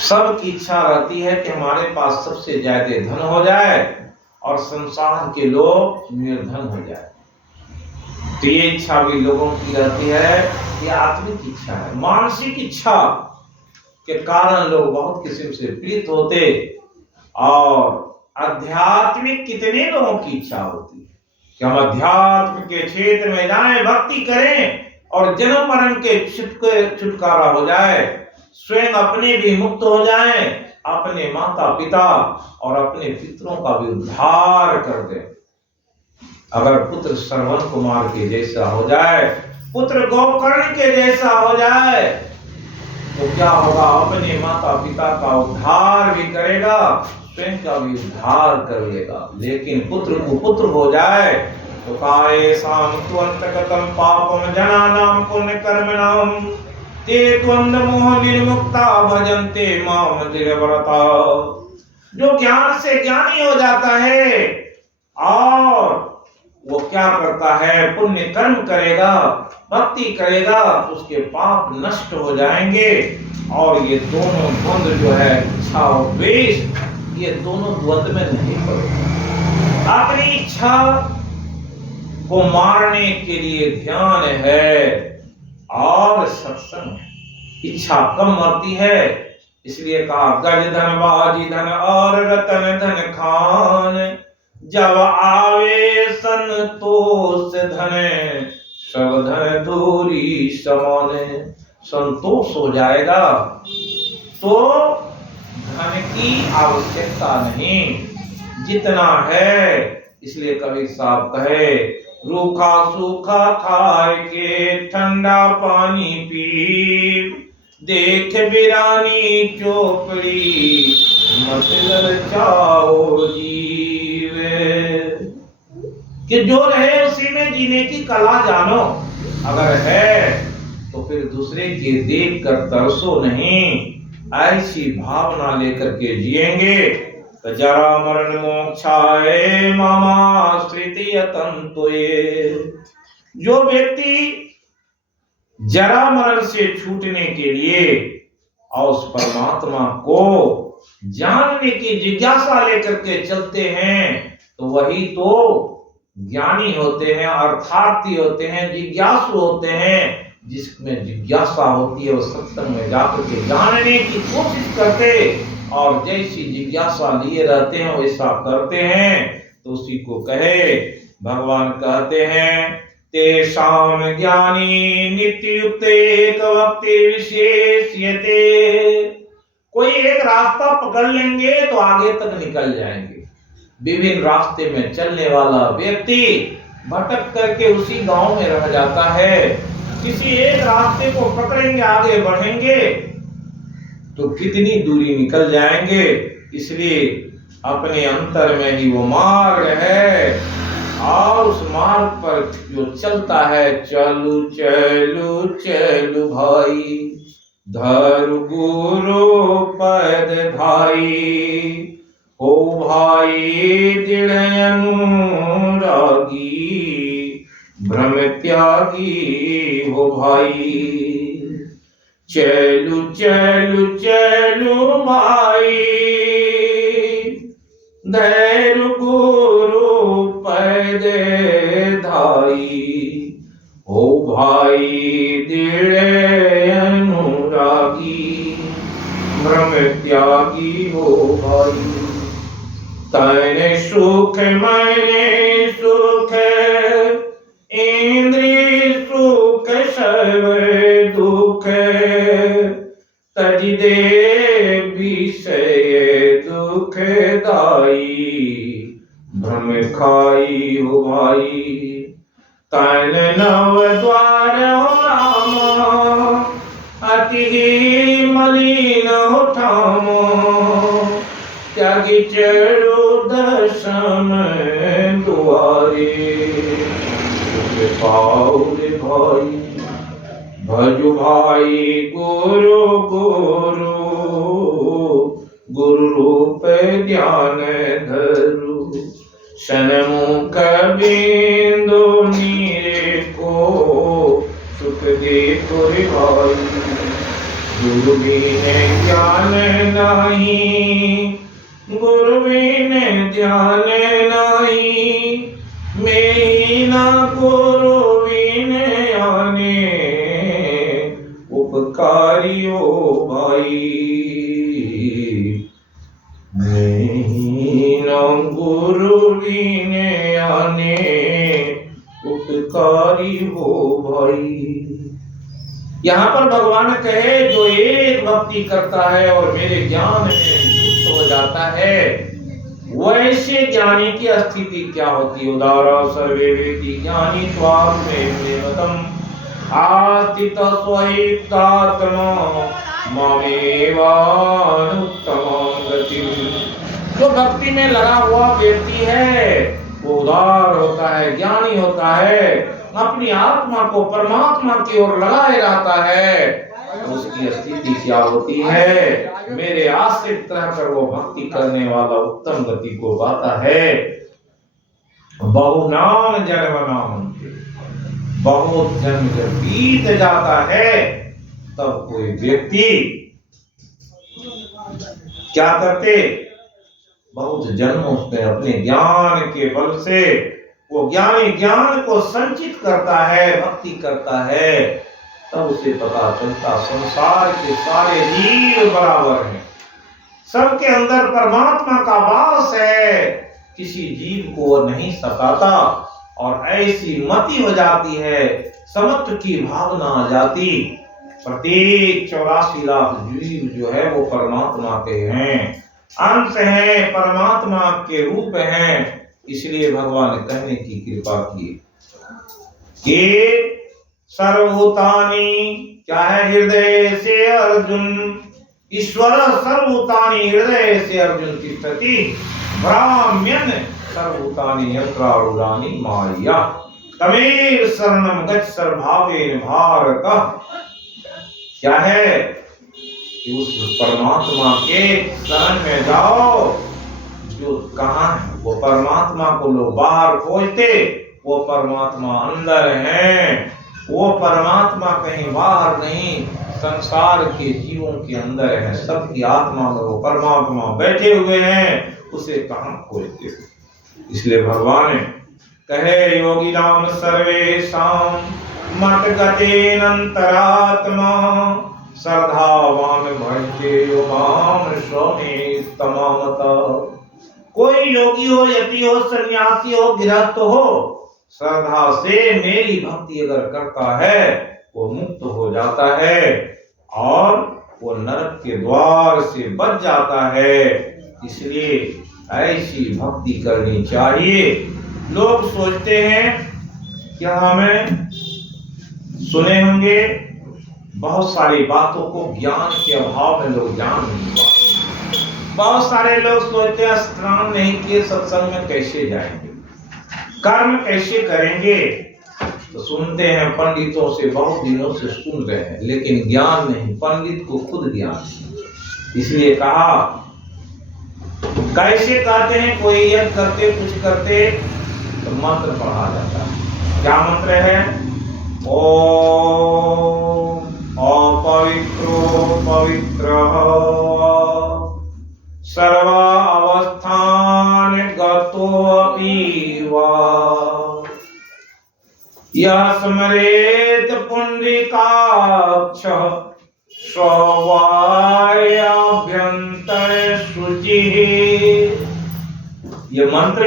सबकी इच्छा रहती है कि हमारे पास सबसे ज्यादा धन हो जाए और संसार के लोग निर्धन हो जाए। तो ये इच्छा भी लोगों की रहती है, ये आत्मिक इच्छा है। मानसिक इच्छा के कारण लोग बहुत किस्म से पीड़ित होते। और आध्यात्मिक कितने लोगों की इच्छा होती है कि हम अध्यात्म के क्षेत्र में जाएं, भक्ति करें और जन्म मरण के छुटकारा हो जाए, स्वयं अपने भी मुक्त हो जाएं, अपने माता पिता और अपने पितरों का भी उद्धार कर दें। अगर पुत्र श्रवण कुमार के जैसा हो जाए, पुत्र गोकर्ण के जैसा हो जाए, तो क्या होगा? अपने माता पिता का उद्धार भी करेगा, स्वयं का भी उद्धार कर लेगा। लेकिन पुत्र को पुत्र हो जाए तो काये साम तुअंतकतम पापम जनानाम पुण्य कर्मणाम ते द्वंद मोह निर्मुक्ता भजन्ते माम दृढ़व्रता। जो ज्ञान से ज्ञानी हो जाता है और वो क्या करता है? पुण्य कर्म करेगा, भक्ति करेगा, उसके पाप नष्ट हो जाएंगे। और ये दोनों द्वंद्व जो है, इच्छा और द्वेष, ये दोनों द्वंद्व में नहीं पड़ेगा। अपनी इच्छा को मारने के लिए ध्यान है और सत्संग है। इच्छा कम मरती है, इसलिए कहा गज धन बाजी धन और रतन धन खान, जब आवे संतोष धन सब धन दूरी समान। संतोष हो जाएगा तो धन की आवश्यकता नहीं, जितना है। इसलिए कवि साहब कहे, रूखा सूखा खाए के ठंडा पानी पी, देख बिरानी चोपड़ी मत ललचाओ जीवे। कि जो रहे उसी में जीने की कला जानो। अगर है तो फिर दूसरे के देख कर तरसो नहीं, ऐसी भावना लेकर के जिएंगे तो जरा मरण मोक्षाय मामाश्रित्य तंतुये। जो व्यक्ति जरा मरण से छूटने के लिए और उस परमात्मा को जानने की जिज्ञासा लेकर के चलते हैं, तो वही तो ज्ञानी होते हैं, अर्थार्थी होते हैं, जिज्ञासु होते हैं। जिसमें जिज्ञासा होती है वो सत्संग में जाकर के जानने की कोशिश करते और जैसी जिज्ञासा लिए रहते हैं वैसा करते हैं, तो उसी को कहे भगवान कहते हैं, तेषाम ज्ञानी नित्युक्त एक वक्ति विशेष्यते। कोई एक रास्ता पकड़ लेंगे तो आगे तक निकल जाएंगे। विभिन्न रास्ते में चलने वाला व्यक्ति भटक करके उसी गांव में रह जाता है। किसी एक रास्ते को पकड़ेंगे, आगे बढ़ेंगे तो कितनी दूरी निकल जाएंगे। इसलिए अपने अंतर में ही वो मार्ग है और उस मार्ग पर जो चलता है, चलू चलू चलू भाई धरु गुरु पद भाई, ओ भाई दृढ़ अनुरागी भ्रम त्यागी हो भाई। चलू चलू चलू भाई धैर्य गुरु पद धाई, हो भाई दृढ़ अनुरागी भ्रम त्यागी हो भाई। तने सुख मैंने सुख इंद्रिय सुख सब दुख, तज दे विषय दुख दाई भ्रम खाई हो भाई। तन नव द्वार हो राम, अति मलिन हो ठाम, त्यागी चढ़ो दशम दुआरे। पाउल भाई भजु भाई गुरु गुरु, गुरु रूप ध्यान धरु, सन्मुख बिंदु नीरे को, सुख दे तुरि भाई। गुरु बिन ज्ञान नहीं, गुरु बिन ध्यान नहीं, मैं ना गुरु बिन आने, उपकारियो भाई। मैं ना गुरु बिन आने, उपकारी हो भाई। यहाँ पर भगवान कहे जो एक भक्ति करता है और मेरे ज्ञान में युक्त हो जाता है, वैसे ज्ञानी की स्थिति क्या होती है। उदारा सर्वे वेति ज्ञानी त्वात्मेवतम, आस्थित स्वैकात्मा मामेवानुत्तमां गतिम्। जो भक्ति में लगा हुआ व्यक्ति है वो उदार होता है, ज्ञानी होता है, अपनी आत्मा को परमात्मा की ओर लगाए रहता है, तो उसकी स्थिति क्या होती है। मेरे आश्रित रहकर वो भक्ति करने वाला उत्तम गति को पाता है। बहुनाम जन्म नाम, बहुत जन्म जब बीत जाता है तब कोई व्यक्ति क्या करते, बहुत जन्मों से अपने ज्ञान के बल से वो ज्ञानी ज्ञान को संचित करता है, भक्ति करता है, तब उसे पता चलता संसार के सारे जीव बराबर हैं, सबके अंदर परमात्मा का वास है, किसी जीव को नहीं सताता। और ऐसी मति हो जाती है, समत्व की भावना आ जाती। प्रत्येक 84 लाख जीव जो है वो परमात्मा के हैं, अंश हैं, परमात्मा के रूप हैं। इसलिए भगवान कहने की कृपा की कि सर्वभूतानि, क्या है, हृदय से अर्जुन, ईश्वर सर्वभूतानि हृदय से अर्जुन तिष्ठति, ब्राह्मण सर्वभूतानि यंत्रारूढ़ानि माया, तमेव शरणं गच्छ सर्वभावेन भारत। क्या है कि उस परमात्मा के शरण में जाओ। जो कहाँ है वो परमात्मा को लोग बाहर खोजते, वो परमात्मा अंदर है। वो परमात्मा कहीं बाहर नहीं, संसार के जीवों के अंदर है, सबकी आत्मा में वो परमात्मा बैठे हुए हैं, उसे कहाँ खोजते। इसलिए भगवान कहे योगी नाम सर्वेषां मत गतेनंतरात्मा, श्रद्धावान भजते यो माम स्वमेतमामता। कोई योगी हो, यति हो, सन्यासी हो, गृहस्थ हो, श्रद्धा से मेरी भक्ति अगर करता है वो मुक्त हो जाता है और वो नरक के द्वार से बच जाता है। इसलिए ऐसी भक्ति करनी चाहिए। लोग सोचते हैं क्या हमें सुने होंगे बहुत सारी बातों को, ज्ञान के अभाव में लोग जान नहीं पाते। बहुत सारे लोग सोचते हैं स्नान नहीं किए सत्संग में कैसे जाएंगे, कर्म कैसे करेंगे। तो सुनते हैं पंडितों से, बहुत दिनों से सुन रहे हैं, लेकिन ज्ञान नहीं, पंडित को खुद ज्ञान नहीं। इसलिए कहा कैसे कहते हैं, कोई यज्ञ करते कुछ करते तो मंत्र पढ़ा जाता है। क्या मंत्र है? ओम अपवित्रो पवित्रः सर्वावस्थान गतोऽपि वा, यः स्मरेत् पुण्डरीकाक्षः स्ववायाभ्यन्तर शुचिः। ये मंत्र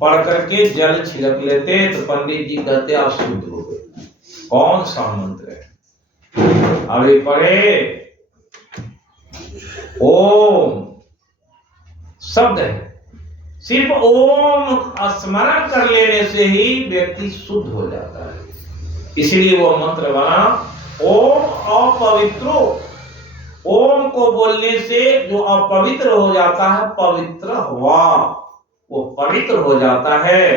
पढ़ करके जल छिड़क लेते तो पंडित जी कहते आप शुद्ध हो गए। कौन सा मंत्र है? अभी पढ़े ओम शब्द है, सिर्फ ओम स्मरण कर लेने से ही व्यक्ति शुद्ध हो जाता है। इसलिए वो मंत्र बना ओम अपवित्रो। ओम को बोलने से जो अपवित्र हो जाता है पवित्र हुआ, वो पवित्र हो जाता है।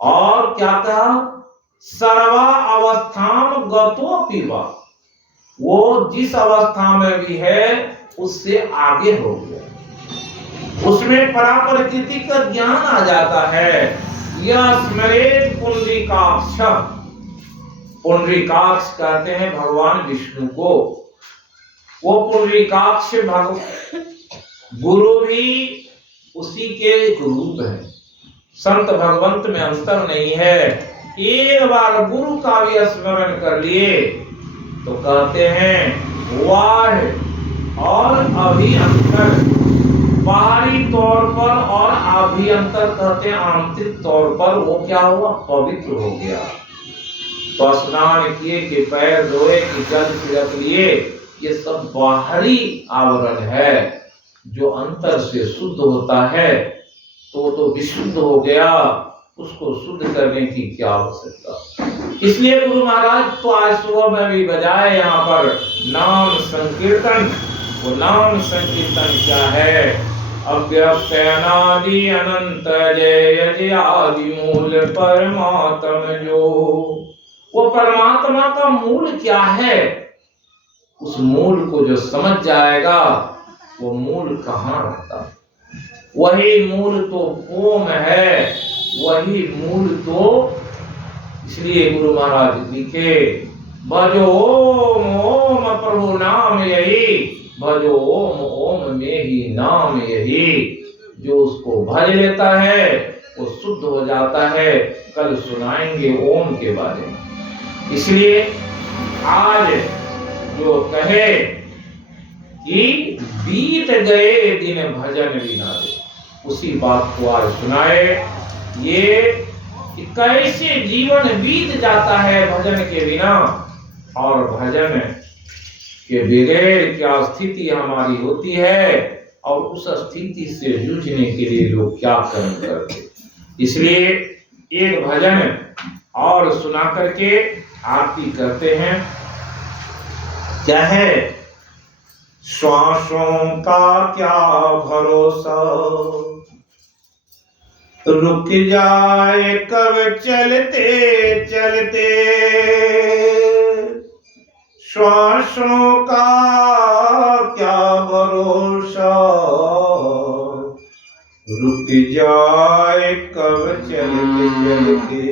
और क्या कहा, सर्वा अवस्थाम गतो पीवा, वो जिस अवस्था में भी है उससे आगे हो गया, उसमें पराप्रकृति का ज्ञान आ जाता है। यह स्मरेत पुंडरीकाक्ष, पुंडरीकाक्ष कहते हैं भगवान विष्णु को। वो पुंडरीकाक्ष गुरु भी उसी के एक रूप है, संत भगवंत में अंतर नहीं है। एक बार गुरु का भी स्मरण कर लिए तो कहते हैं वाह और अभिअंतर, बाहरी तौर पर, और अभिअंतर कहते हैं आंतरिक तौर पर, वो क्या हुआ, पवित्र हो गया। तो स्नान किए कि पैर धोए कि जल छिड़क लिए, ये सब बाहरी आवरण है। जो अंतर से शुद्ध होता है तो विशुद्ध हो गया, उसको शुद्ध करने की क्या आवश्यकता। इसलिए गुरु महाराज तो आज सुबह में भी बजाए यहाँ पर नाम संकीर्तन। वो नाम संकीर्तन क्या है, अव्यक्त अनादि अनंत जय जय आदि मूल परमात्म जो। वो परमात्मा का मूल क्या है, उस मूल को जो समझ जाएगा वो मूल कहाँ रहता है। वही मूल तो ओम है, वही मूल तो, इसलिए गुरु महाराज लिखे भजो ओम ओम प्रभु नाम यही, भजो ओम ओम में ही नाम यही। जो उसको भज लेता है वो शुद्ध हो जाता है। कल सुनाएंगे ओम के बारे में। इसलिए आज जो कहे कि बीत गए दिन भजन बिना दे, उसी बात को आज सुनाए। ये कैसे जीवन बीत जाता है भजन के बिना, और भजन के बगैर क्या स्थिति हमारी होती है, और उस स्थिति से जूझने के लिए लोग क्या कर्म करते। इसलिए एक भजन और सुना करके आरती करते हैं। क्या है, श्वासों का क्या भरोसा, रुक जाए कब चलते चलते, श्वासों का क्या भरोसा, रुक जाए कब चलते चलते।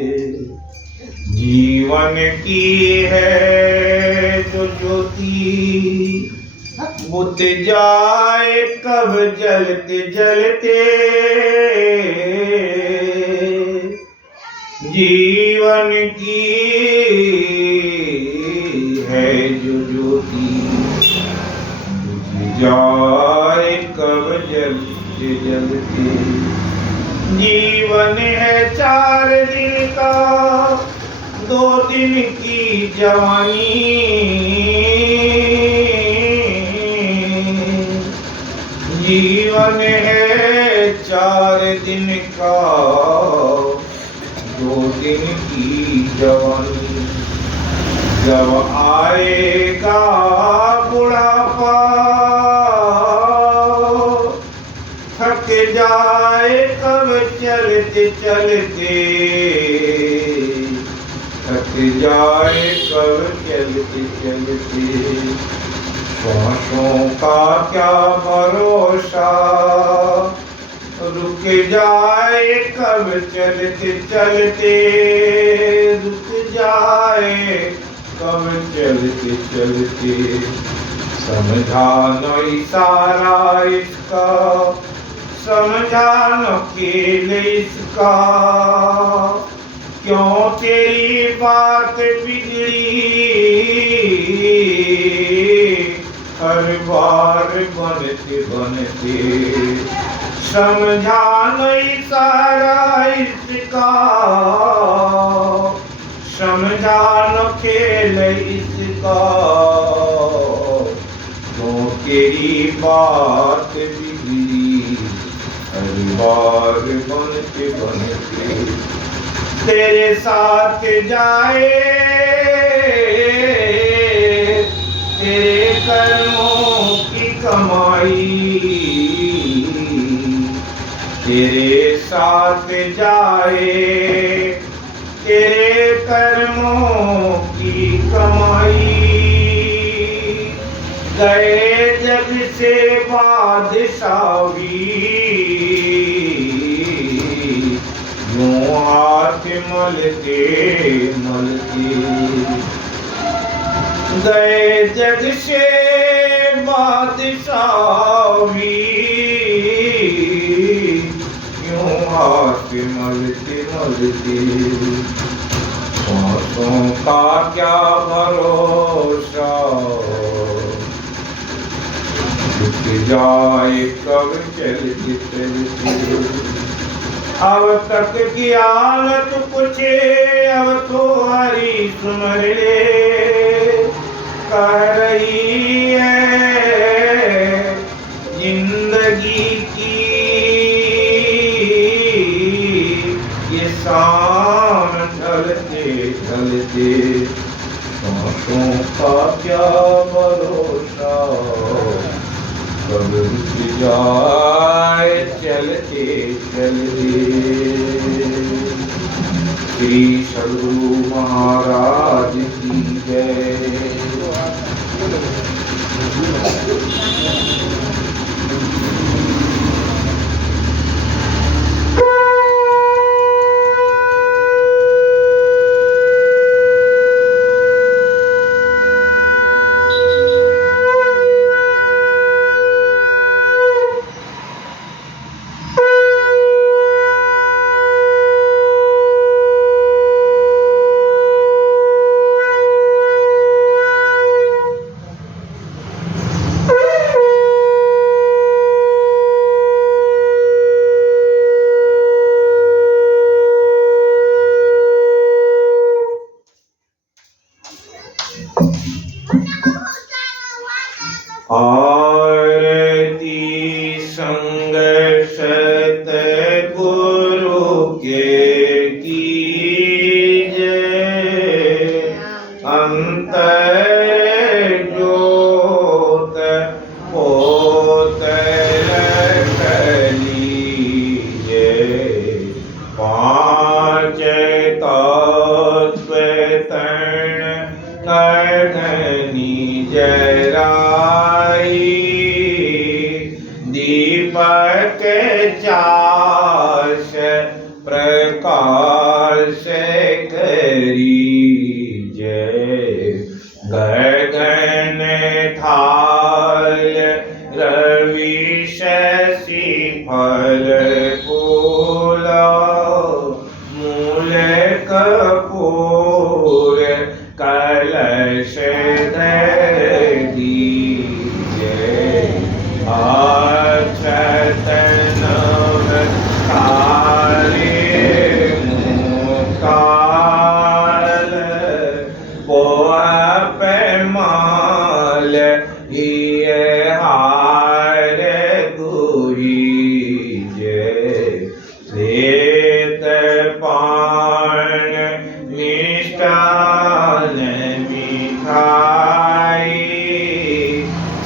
जीवन की है जो ज्योति, बुझ जाए कब जलते जलते। जीवन की है जो ज्योति, बुझ जाए कब जलते जलते। जीवन है 4 दिन का, 2 दिन की जवानी। जीवन है 4 दिन का, 2 दिन की जवानी। जब आएगा बुढ़ापा, थक जाए कब चलते चलते। थक जाए कब चलते चलते। श्वासों का क्या भरोसा, रुक जाए कब चलते चलते। रुक जाए कब चलते चलते। समझा न इशारा इसका, समझा न खेल इसका। क्यों तेरी बात बिगड़ी हर बार बनते बनते। समझा नहीं सारा इसका, समझा न खेल इसका। तो तेरी बात बिगड़ी हर बार बनते बनते तेरे साथ जाए, तेरे कर्मों की कमाई तेरे साथ जाए, तेरे कर्मों की कमाई। गए जग से बादशाही, यूं हाथ मलते मलते गए जग से बादशाही, यूं हाथ मलते मलते। सांसों का क्या भरोसा, रुक जाए कब चलते चलते। अब तक की हालत पूछे, अब तो हरी सुमर ले कह रही है जिंदगी की ये शाम ढलते ढलते। सांसों का क्या भरोसा, कब रुक जाए चलते चलते। श्री सद्गुरु महाराज की जय। आरती संग सतगुरु के कीजय, अंतर ज्योत होत लीजय। पांच तत्व तन करधनी जराई, दीपक चाश प्रकाश करीजय। गगन थाल रवि शशि फल फूला, मूल कपूर कलश दीजय। अक्षत नमस्कारे मुकाल, पोह माल ये हार गुरीजय। श्वेत पान मिष्टान मिठाई,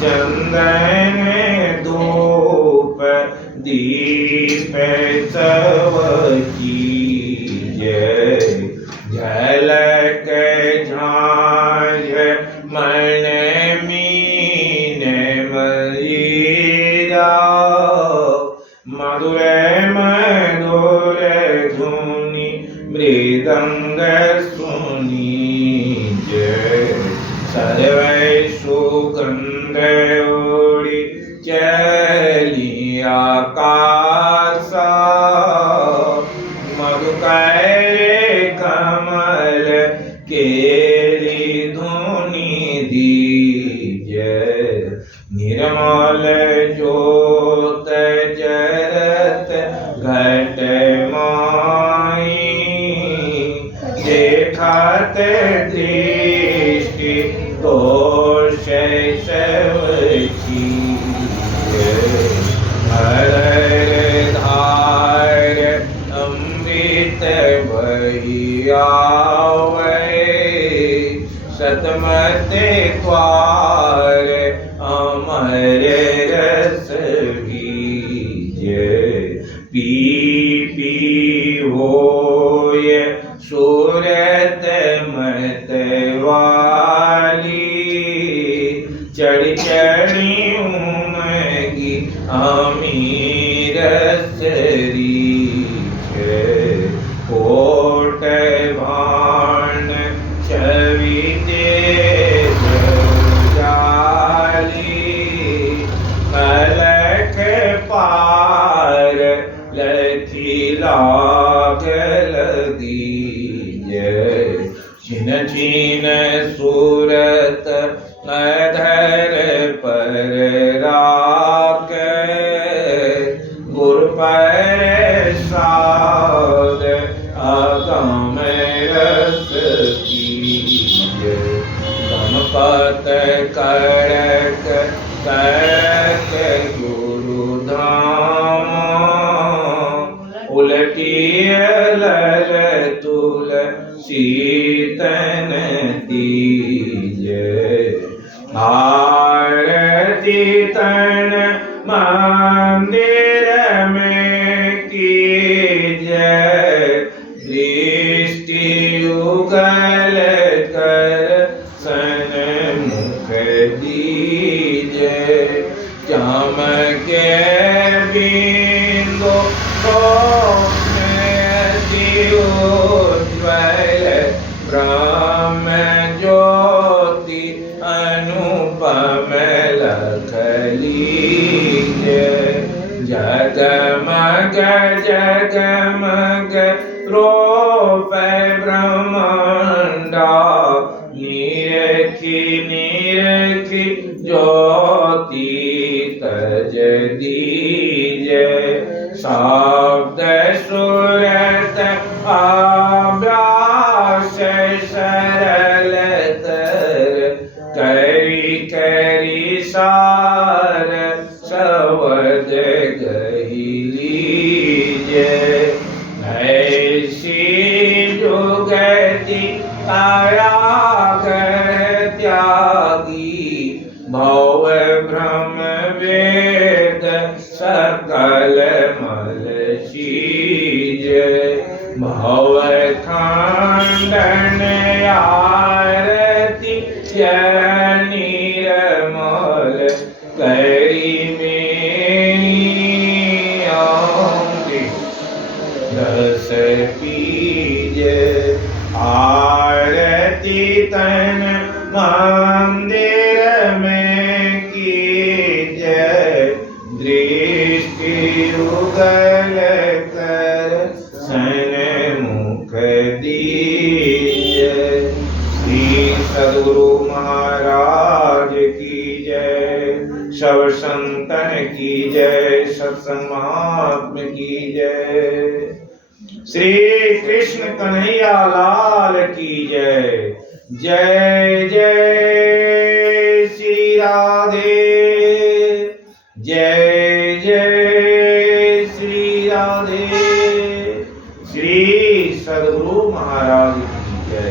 चंदन धूप दीप सब कीजय। झलक झांझ मन मीन मरीरा, मधुर मधुर धुनि मृदंग सुनीजय। सर्व सुगंध उड़ी चली आकाशा, मधुकर कमल केली धुनि दीजय। निर्मल ज्योत जरत घट माई, देखत दृष्टि दोष सब चीजय। हर धार दीजिए। कोट बाण छवि तेज जाली, मलक पार लथी लागल दीजिए। छिन छिन सूरत अधर पर राखे, गुर प्रसाद अगम रस कीजिए। गणपत कड़क करक गुरु धाम, उलटिय लल तुलसी तन दीजिए। आरती तन मंदिर में कीजिए, दृष्टि उगल कर सन्मुख दीजिए। चमके बिंदु उज्ज्वल, ब्रह्म ज्योति अनुपम लख लीजिए। जगमग जगमग रोपै ब्रह्मांडा, निरखी निरखी ज्योति तज दीजिए। शब्द सुरत अभ्यास सरलतर, करी करी सार सवद गही लीजिए। ऐसी जुगति कारागर त्यागी, भव भ्रम वेद सकल मल चीजे। भव खंडन आरती निर्मल, करी में रस पीजे। आरती तन मंदिर में कीजिए, दृष्टि उगल कर सन्मुख दीजिए। श्री सद्गुरु महाराज की जय, सब संतन की जय, सत्संग महात्मा की जय। श्री कृष्ण कन्हैया लाल की जय। जय जय श्री राधे, जय जय श्री राधे। श्री सद्गुरु महाराज की जय।